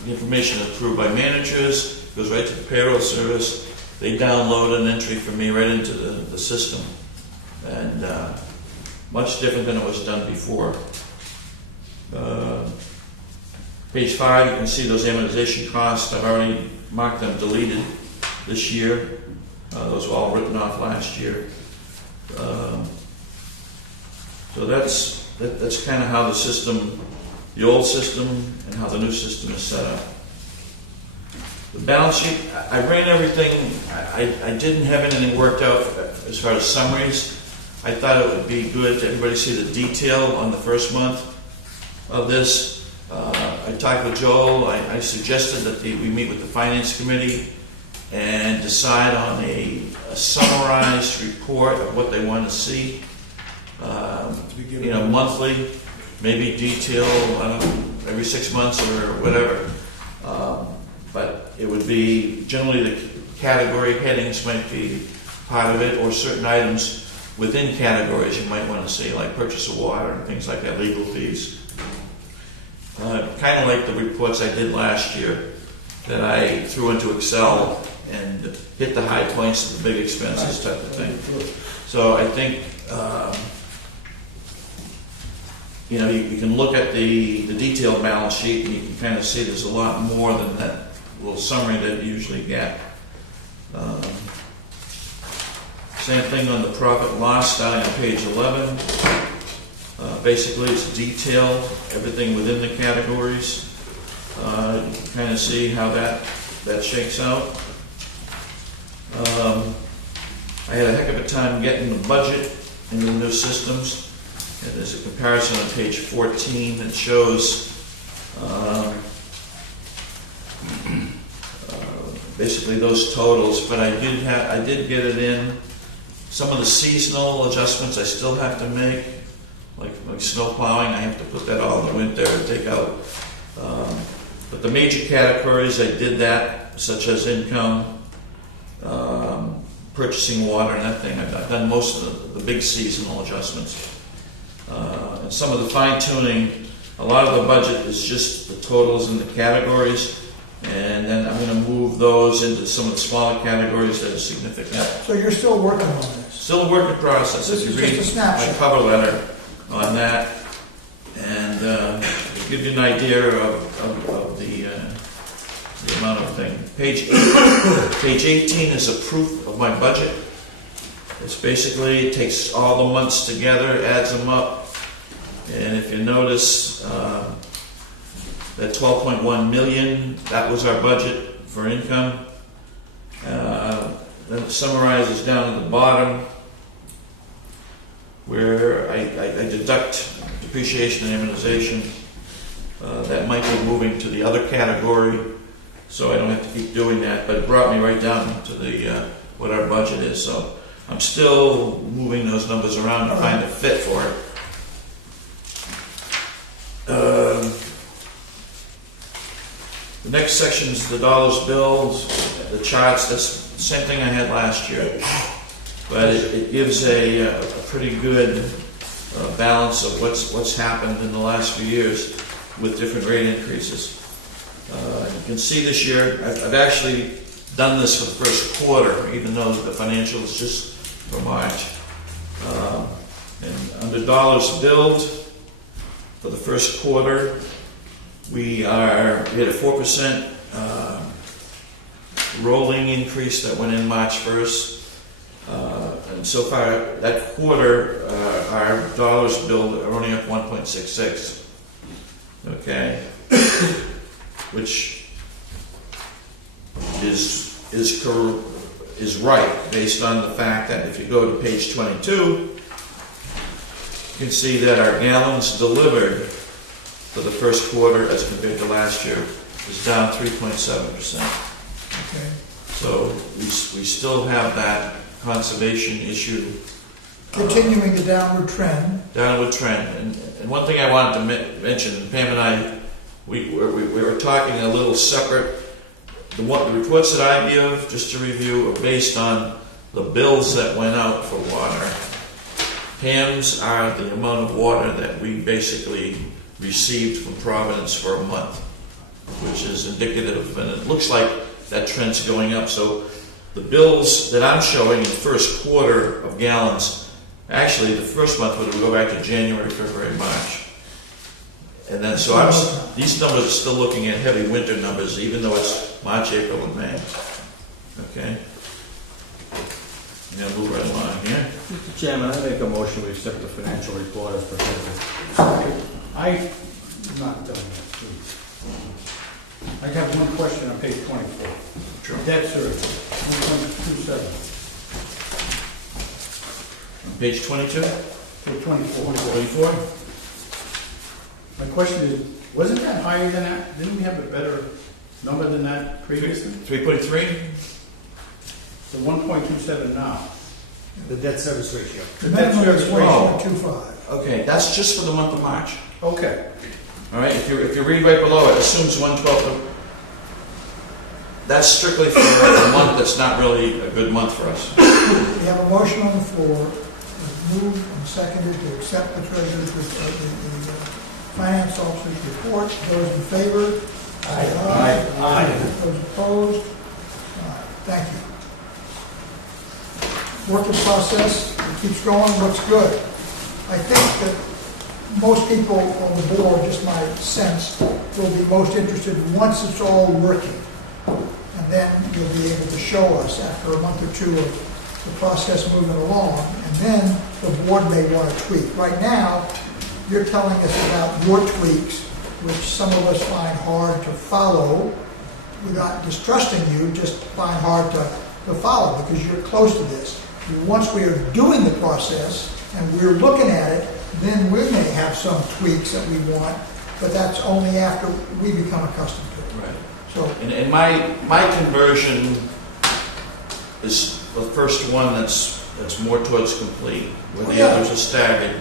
the information is approved by managers, goes right to the payroll service. They download an entry for me right into the system. And much different than it was done before. Page 5, you can see those amortization costs. I've already marked them deleted this year. Those were all written off last year. So that's kind of how the system, the old system, and how the new system is set up. The balance sheet, I ran everything. I didn't have anything worked out as far as summaries. I thought it would be good to everybody see the detail on the first month of this. I talked with Joel. I suggested that we meet with the finance committee and decide on a summarized report of what they want to see. Monthly, maybe detail, I don't know, every 6 months or whatever. But it would be, generally the category headings might be part of it, or certain items within categories you might want to see, like purchase of water and things like that, legal fees. Kind of like the reports I did last year that I threw into Excel and hit the high points of the big expenses type of thing. So I think, you can look at the detailed balance sheet and you can kind of see there's a lot more than that little summary that you usually get. Same thing on the profit and loss, starting on page 11. Basically, it's detailed, everything within the categories. You can kind of see how that shakes out. I had a heck of a time getting the budget into the new systems. And there's a comparison on page 14 that shows basically those totals, but I did get it in. Some of the seasonal adjustments I still have to make, like snow plowing. I have to put that all in the winter and take out. But the major categories, I did that, such as income, purchasing water and that thing. I've done most of the big seasonal adjustments. And some of the fine tuning, a lot of the budget is just the totals and the categories. And then I'm going to move those into some of the smaller categories that are significant. So you're still working on this? Still a work in process. This if you is read just a snapshot. my cover letter on that, and give you an idea of the amount of thing. Page 18 is a proof of my budget. It's basically, it takes all the months together, adds them up, and if you notice, that 12.1 million, that was our budget for income. Then it summarizes down at the bottom where I deduct depreciation and amortization. That might be moving to the other category, so I don't have to keep doing that, but it brought me right down to the what our budget is. So I'm still moving those numbers around to find a fit for it. The next section is the dollars bills, the charts. That's the same thing I had last year, but it gives a pretty good balance of what's happened in the last few years with different rate increases. You can see this year I've actually done this for the first quarter, even though the financial is just for March. And under dollars billed for the first quarter, we had a 4% rolling increase that went in March 1st. And so far, that quarter, our dollars billed are only up 1.66. Okay? Which is right, based on the fact that if you go to page 22, you can see that our gallons delivered for the first quarter as compared to last year is down 3.7%. Okay. So we still have that conservation issue. Continuing the downward trend. And one thing I wanted to mention, Pam and I, we were talking a little separate. The reports that I give, just to review, are based on the bills that went out for water. Hams are the amount of water that we basically received from Providence for a month, which is indicative, and it looks like that trend's going up. So the bills that I'm showing in the first quarter of gallons, actually the first month would go back to January, February, March. And then, so these numbers are still looking at heavy winter numbers, even though it's March, April, and May. Okay? I'm gonna move right along here. Mr. Chairman, I make a motion to accept the financial report as presented. I'm not done yet, please. I have one question on page 24. Sure. Debt service, 1.27. Page 22? Page 24. 24? My question is, wasn't that higher than that? Didn't we have a better number than that previously? 3.3? The 1.27 now. The debt service ratio. The minimum is Oh. 1.25. Okay, that's just for the month of March. Okay. All right, if you read right below it, assumes 1/12. That's strictly for a month that's not really a good month for us. We have a motion on the floor, moved and seconded to accept the treasurer's, the finance officer's report. Those in favor? Aye. Those opposed? Thank you. Working process, it keeps going, looks good. I think that most people on the board, just my sense, will be most interested once it's all working. And then you'll be able to show us after a month or two of the process moving along. And then the board may want to tweak. Right now, you're telling us about your tweaks, which some of us find hard to follow. We're not distrusting you, just find hard to follow because you're close to this. Once we are doing the process and we're looking at it, then we may have some tweaks that we want, but that's only after we become accustomed to it. Right. So, And my conversion is the first one that's more towards complete, where the others are staggered.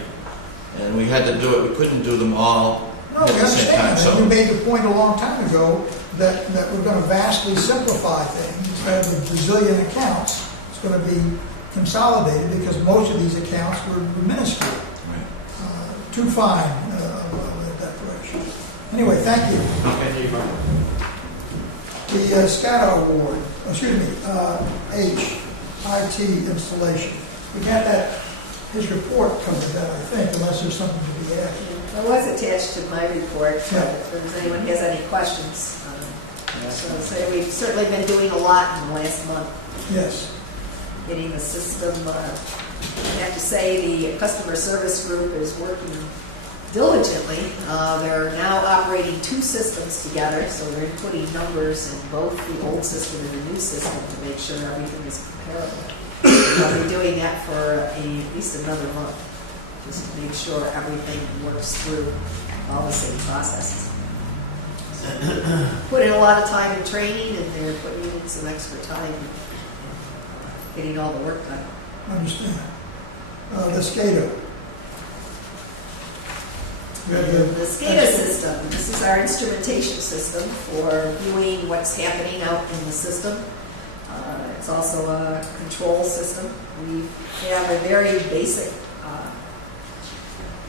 And we had to do it, we couldn't do them all no, at we the same time. understand. And you made the point a long time ago that we're going to vastly simplify things. Instead of a bazillion accounts, it's going to be consolidated because most of these accounts were minuscule. Right. Too fine of a declaration. Anyway, thank you. Okay. The SCADA award, IT installation. We got that, his report covered that, I think, unless there's something to be added. It was attached to my report, Yeah. if anyone has any questions. So we've certainly been doing a lot in the last month, Yes. getting the system. I have to say the customer service group is working diligently. They're now operating two systems together, so they're putting numbers in both the old system and the new system to make sure everything is comparable. They'll be doing that for at least another month, just to make sure everything works through all the same processes. Put in a lot of time in training, and they're putting in some extra time getting all the work done. I understand. The SCADA. The SCADA system, this is our instrumentation system for viewing what's happening out in the system. It's also a control system. We have a very basic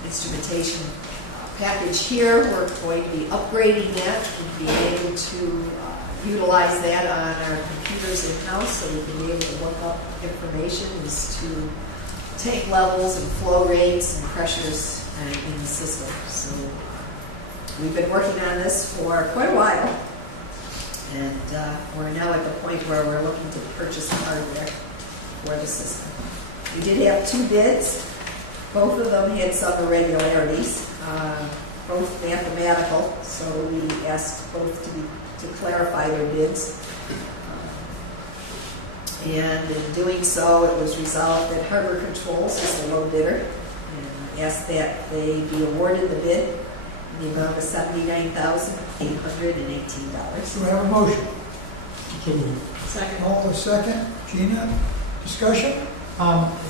instrumentation package here. We're going to be upgrading that and be able to utilize that on our computers in-house so we can be able to look up information as to tank levels and flow rates and pressures in the system. So we've been working on this for quite a while, and we're now at the point where we're looking to purchase hardware for the system. We did have two bids. Both of them had some irregularities, both mathematical, so we asked both to clarify their bids. And in doing so, it was resolved that Harbor Controls is the low bidder, and asked that they be awarded the bid in the amount of $79,818. Do we have a motion? Second. All a second. Gina, discussion?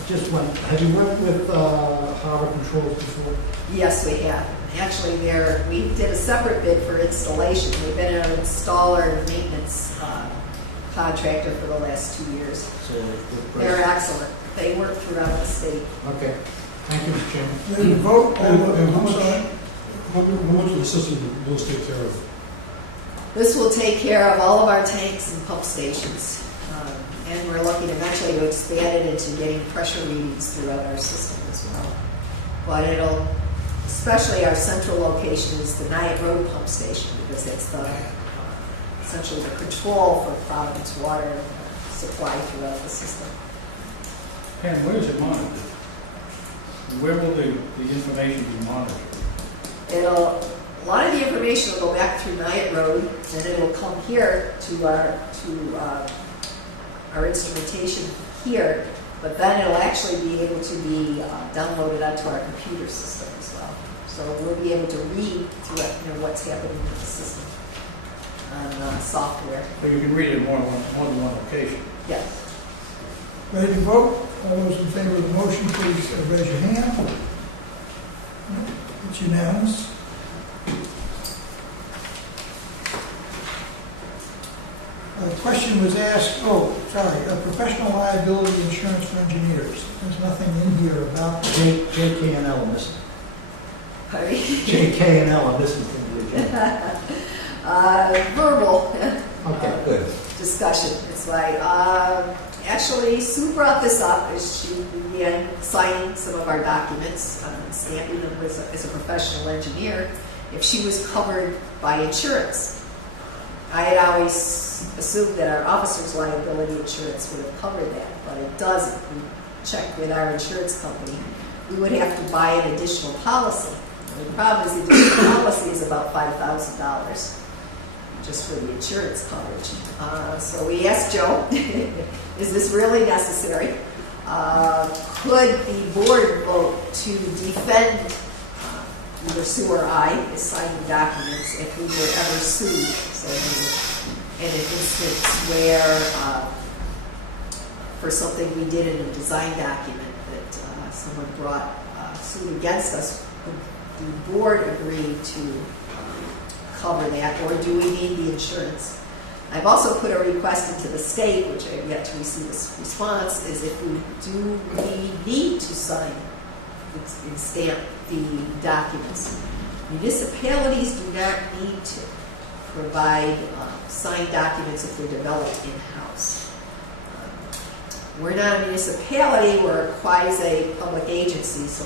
Just one, have you worked with Harbor Controls before? Yes, we have. Actually, we did a separate bid for installation. We've been an installer and maintenance contractor for the last 2 years. So, They're excellent. They work throughout the state. okay. Thank you, Mr. Chairman. Ready to vote? And how I'm much, sorry. how much of the system will this take care of? This will take care of all of our tanks and pump stations. And we're looking eventually to expand it into getting pressure readings throughout our system as well. But it'll, especially our central location is the Nyack Road Pump Station, because it's the, essentially the control for Providence water supply throughout the system. Pam, where is it monitored? And where will the information be monitored? A lot of the information will go back through Nyack Road, and it'll come here to our instrumentation here, but then it'll actually be able to be downloaded onto our computer system as well. So we'll be able to read through it, what's happening with the system on software. So you can read it in more than one location. Yes. Ready to vote? All those in favor of the motion, please raise your hand. It's unanimous. A question was asked, professional liability insurance for engineers. There's nothing in here about JK&L on this. Pardon me? JK&L on this from the agenda. Verbal Okay, good. discussion. It's like, actually, Sue brought this up as she began signing some of our documents, stamping them as a professional engineer, if she was covered by insurance. I had always assumed that our officer's liability insurance would have covered that, but it doesn't. We checked with our insurance company. We would have to buy an additional policy. The problem is the additional policy is about $5,000 just for the insurance coverage. So we asked Joe, is this really necessary? Could the board vote to defend either Sue or I as signing documents if we were ever sued? So in an instance where for something we did in a design document that someone brought suit against us, would the board agree to cover that, or do we need the insurance? I've also put a request into the state, which I have yet to receive a response, is if we need to sign and stamp the documents. Municipalities do not need to provide signed documents if they're developed in-house. We're not a municipality, we're a quasi-public agency, so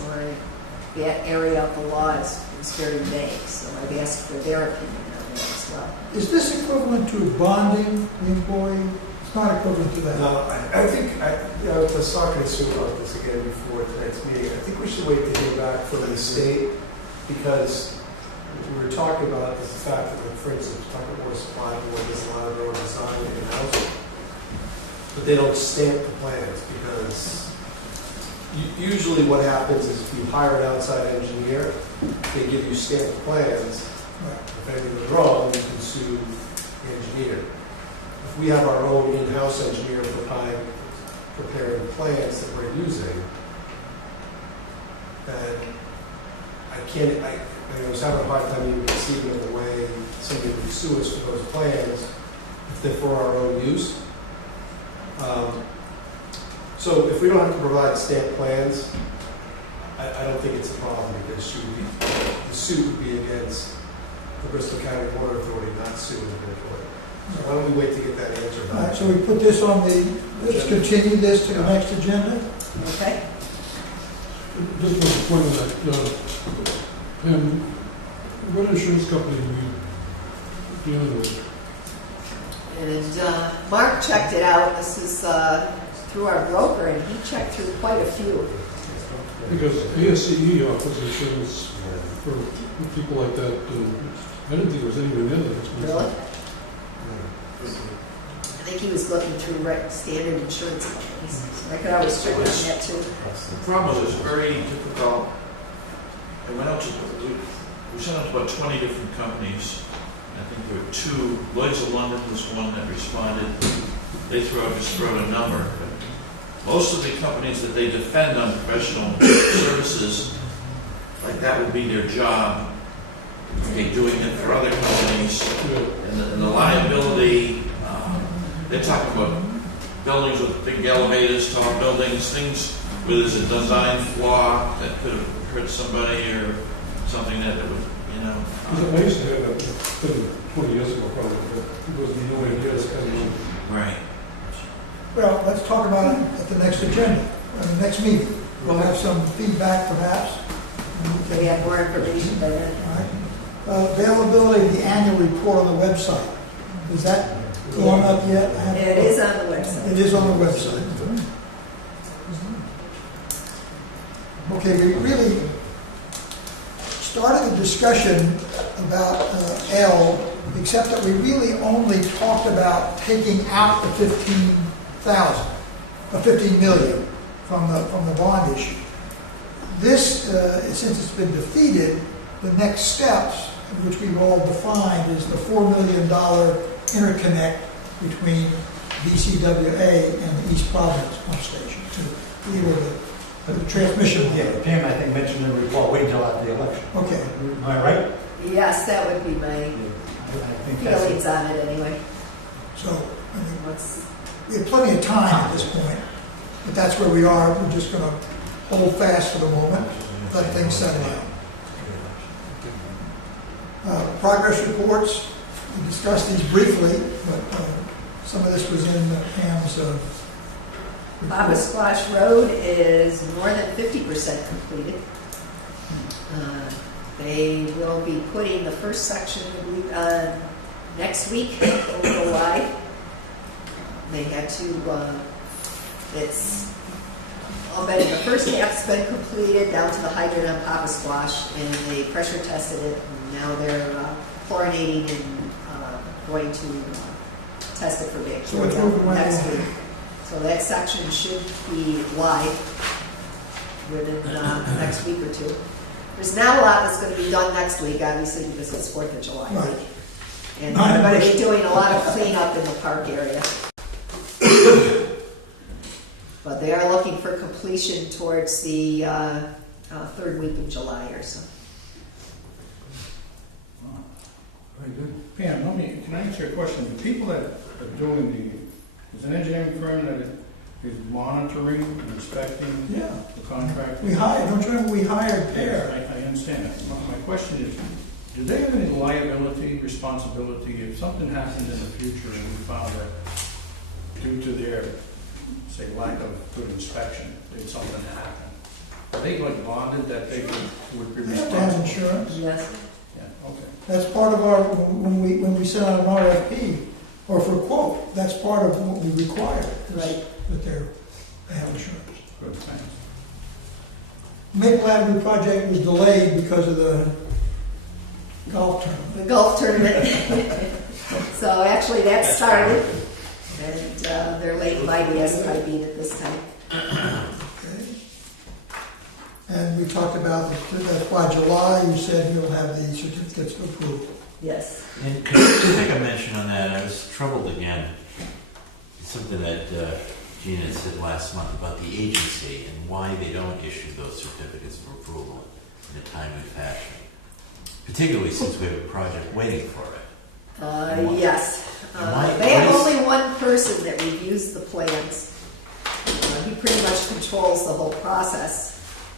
that area of the law is very vague, so I've asked for their opinion on that as well. Is this equivalent to bonding the employee? It's not equivalent to that. No, I think, I was talking to Sue about this again before tonight's meeting. I think we should wait to hear back from the state, because we were talking about the fact that, for instance, Tucker Water Supply Board does a lot of their own design in-house, but they don't stamp the plans, because usually what happens is if you hire an outside engineer, they give you stamped plans. If anything is wrong, you can sue the engineer. If we have our own in-house engineer preparing the plans that we're using, then I was having a hard time even conceiving of the way somebody would sue us for those plans if they're for our own use. So if we don't have to provide stamped plans, I don't think it's a problem, because the suit would be against the Bristol County Water Authority, not suing the employee. So why don't we wait to get that answer All right, back? so we put this on let's continue this to the next agenda. Okay? Just one point on that. And what insurance company are we dealing with? And Mark checked it out. This is through our broker, and he checked through quite a few. Because ASCE offers insurance for people like that. I didn't think there was anywhere near that expensive. Really? I think he was looking through standard insurance companies. So I could always check on that too. The problem is it's very difficult. I went out to, we sent out to about 20 different companies. I think there were two. Lloyd's of London was one that responded. They just throw out a number. Most of the companies that they defend on professional services, like that would be their job, okay, doing it for other companies. And the liability, they're talking about buildings with big elevators, tall buildings, things where there's a design flaw that could have hurt somebody or something that would, you know. Because I used to have that 20 years ago probably, but it was nowhere near this kind of. Right. Well, let's talk about it at the next agenda, the next meeting. We'll have some feedback perhaps. We have more information by then. All right. Availability of the annual report on the website. Is that going up yet? I haven't It is on the website. It is on the website. Okay, we really started a discussion about L, except that we really only talked about taking out the 15 million from the bond issue. This, since it's been defeated, the next steps, which we've all defined, is the $4 million interconnect between BCWA and the East Providence pump station to be able to the transmission. Yeah, Pam, I think, mentioned in the report, wait until after the election. Okay. Am I right? Yes, that would be my I think that's feelings on it anyway. So, I mean, What's, we have plenty of time at this point, but that's where we are. We're just going to hold fast for the moment, let things settle out. Progress reports, we discussed these briefly, but some of this was in Pam's report. Baba Squash Road is more than 50% completed. They will be putting the first section next week. It will go live. They had to, it's already, the first half's been completed down to the hydrant on Papa Squash, and they pressure tested it, and now they're chlorinating and going to test it for bacteria next week. So that section should be live within the next week or two. There's not a lot that's going to be done next week, obviously, because it's 4th of July week. And they're going to be doing a lot of cleanup in the park area. But they are looking for completion towards the 3rd week of July or so. Very good. Pam, can I answer a question? The people that are doing there's an engineering firm that is monitoring and inspecting the contract. We hired, don't you remember we hired Yes, there? I understand that. My question is, do they have any liability, responsibility if something happens in the future and we found that due to their, say, lack of good inspection, did something happen? Are they like bonded that they would be They have to have responsible? insurance. Yes. Yeah, okay. That's part of our, when we send out an RFP, or for a quote, that's part of what we require. Right. That they have insurance. Good, thanks. Maple Avenue project was delayed because of the golf tournament. The golf tournament. So actually that started, and they're late lighting us by being at this time. Okay. And we talked about that by July, you said you'll have the certificates of approval. Yes. And could you make a mention on that? I was troubled again. Something that Gina said last month about the agency and why they don't issue those certificates of approval in a timely fashion. Particularly since we have a project waiting for it. Yes. They have only one person that reviews the plans. He pretty much controls the whole process.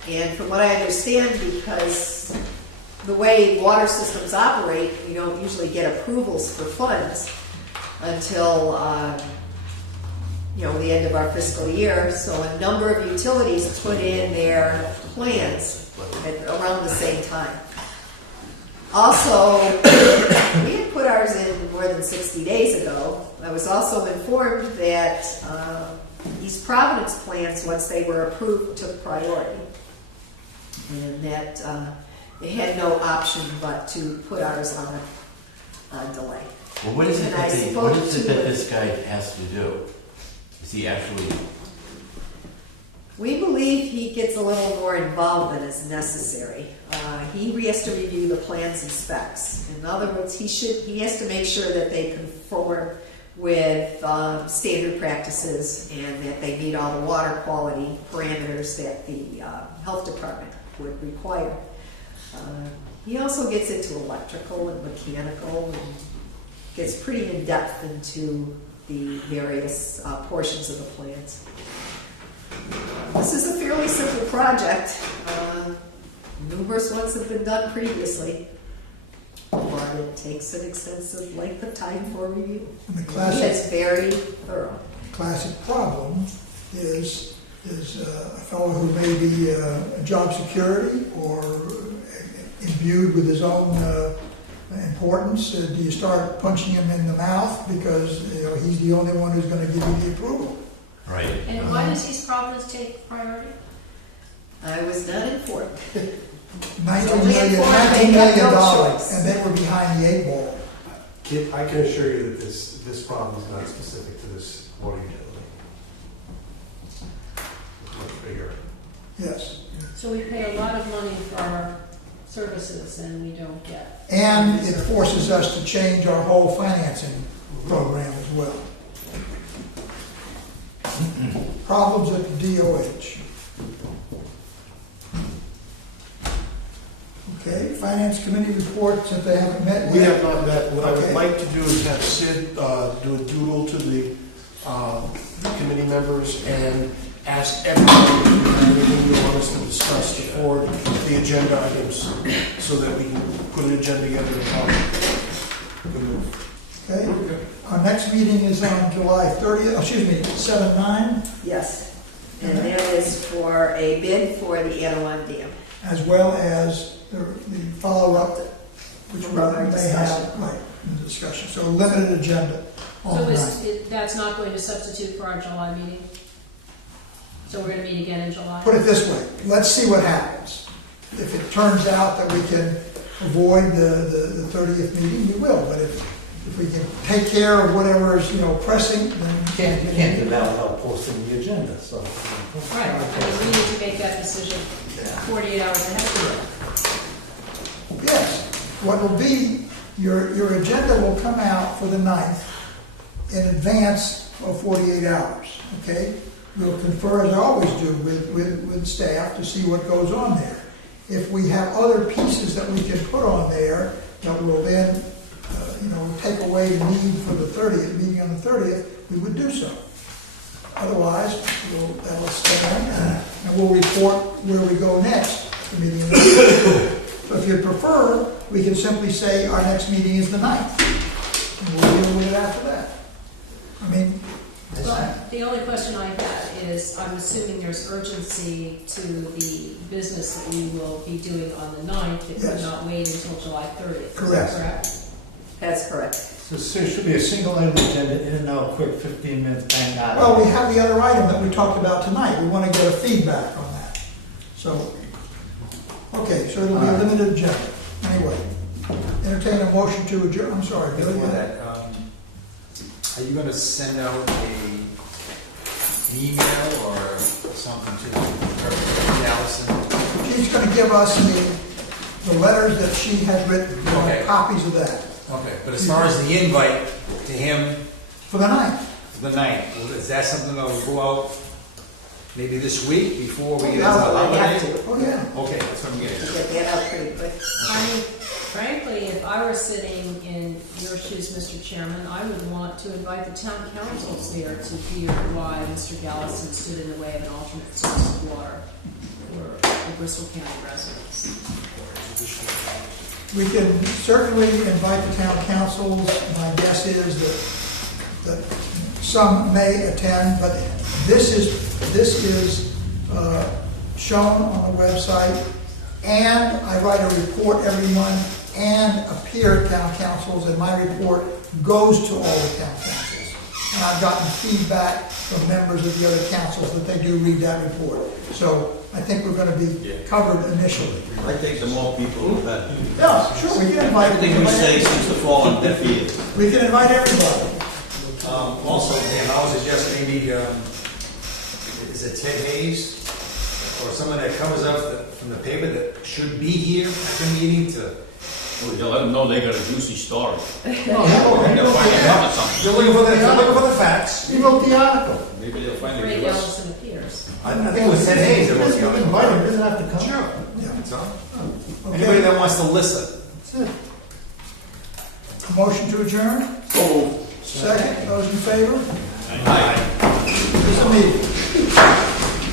And from what I understand, because the way water systems operate, you don't usually get approvals for funds until the end of our fiscal year. So a number of utilities put in their plans around the same time. Also, we had put ours in more than 60 days ago. I was also informed that East Providence plans, once they were approved, took priority. And that they had no option but to put ours on delay. Well, what is it that this guy has to do? Is he actually... We believe he gets a little more involved than is necessary. He has to review the plans and specs. In other words, he has to make sure that they conform with standard practices and that they meet all the water quality parameters that the health department would require. He also gets into electrical and mechanical and gets pretty in depth into the various portions of the plans. This is a fairly fairly simple project. Numerous ones have been done previously, but it takes an extensive length of time for review. And the classic, It's very thorough. classic problem is a fellow who may be job security or imbued with his own importance. Do you start punching him in the mouth because he's the only one who's going to give you the approval? Right. And why does East Providence take priority? I was not informed. $19 Only million, informed $19 they had million, no choice. and they were behind the 8 ball. Kit, I can assure you that this problem is not specific to this water utility. It's much bigger. Yes. So we pay a lot of money for our services and we don't get. And it forces us to change our whole financing program as well. Problems at the DOH. Okay, Finance Committee report, since they haven't met We yet. have not met. What I would Okay. like to do is have Sid do a doodle to the committee members and ask everyone if you have anything you want us to discuss before the agenda items, so that we can put an agenda together and talk. Good move. Okay, our next meeting is on July 30th, 7/9, Yes. And that is for a bid for the Anawan Dam. as well as the follow-up, which we From our may discussion. have, right, in the discussion. So a limited agenda on So the night. that's not going to substitute for our July meeting? So we're gonna meet again in July? Put it this way, let's see what happens. If it turns out that we can avoid the 30th meeting, we will. But if we can take care of whatever is, pressing, then. You can't do that without posting the agenda, so. Right, I mean, we need to make that decision 48 hours ahead of time. Yes, what will be, your agenda will come out for the 9th in advance of 48 hours, okay? We'll confer, as I always do, with staff to see what goes on there. If we have other pieces that we can put on there that will then, take away the need for the 30th, meeting on the 30th, we would do so. Otherwise, that'll stand, and we'll report where we go next, the meeting. So if you prefer, we can simply say our next meeting is the 9th, and we'll deal with it after that. I mean, Well, the only question I had is, I'm assuming there's urgency to the business that we will be doing on the 9th. It Yes. would not wait until July 30th. Correct. Is that correct? That's correct. So there should be a single item agenda, in and out, quick 15 minutes, bang out. well, we have the other item that we talked about tonight. We want to get a feedback on that. So, okay, so it'll be a limited agenda. Anyway, entertain a motion to adjourn. I'm sorry, Billy. Before that, are you gonna send out an email or something to Allison? She's going to give us the letters that she has written, Okay. copies of that, Okay, but as far as the invite to him for the 9th. for the night, is that something that will go out maybe this week before we get into the No, we have holiday? to. Oh, yeah. Okay, that's what I'm getting at. Get that out pretty quick. I mean, frankly, if I were sitting in your shoes, Mr. Chairman, I would want to invite the town councils there to hear why Mr. Gallison stood in the way of an alternate source of water for the Bristol County residents. We can certainly invite the town councils. My guess is that some may attend, but this is shown on the website, and I write a report every month and appear at town councils, and my report goes to all the town councils. And I've gotten feedback from members of the other councils that they do read that report. So I think we're going to be covered initially. I think the more people, the better. Yeah, sure, we can invite. Everything we say seems to fall on deaf ears. We can invite everybody. Also, Dan, I was suggesting maybe, is it Ted Hayes or someone that comes up from the paper that should be here at the meeting to. They'll let them know they got a juicy story. No, They'll find out or something. They're looking for the facts. he wrote the article. Maybe they'll find Ray a US. Ellison appears. I think it was Ted Hayes that wrote the We can article. invite him, he doesn't have to come. Sure. Yeah. That's all. Okay. Anybody that wants to listen. That's it. Motion to adjourn? Second, those in favor? Aye. This is a meeting.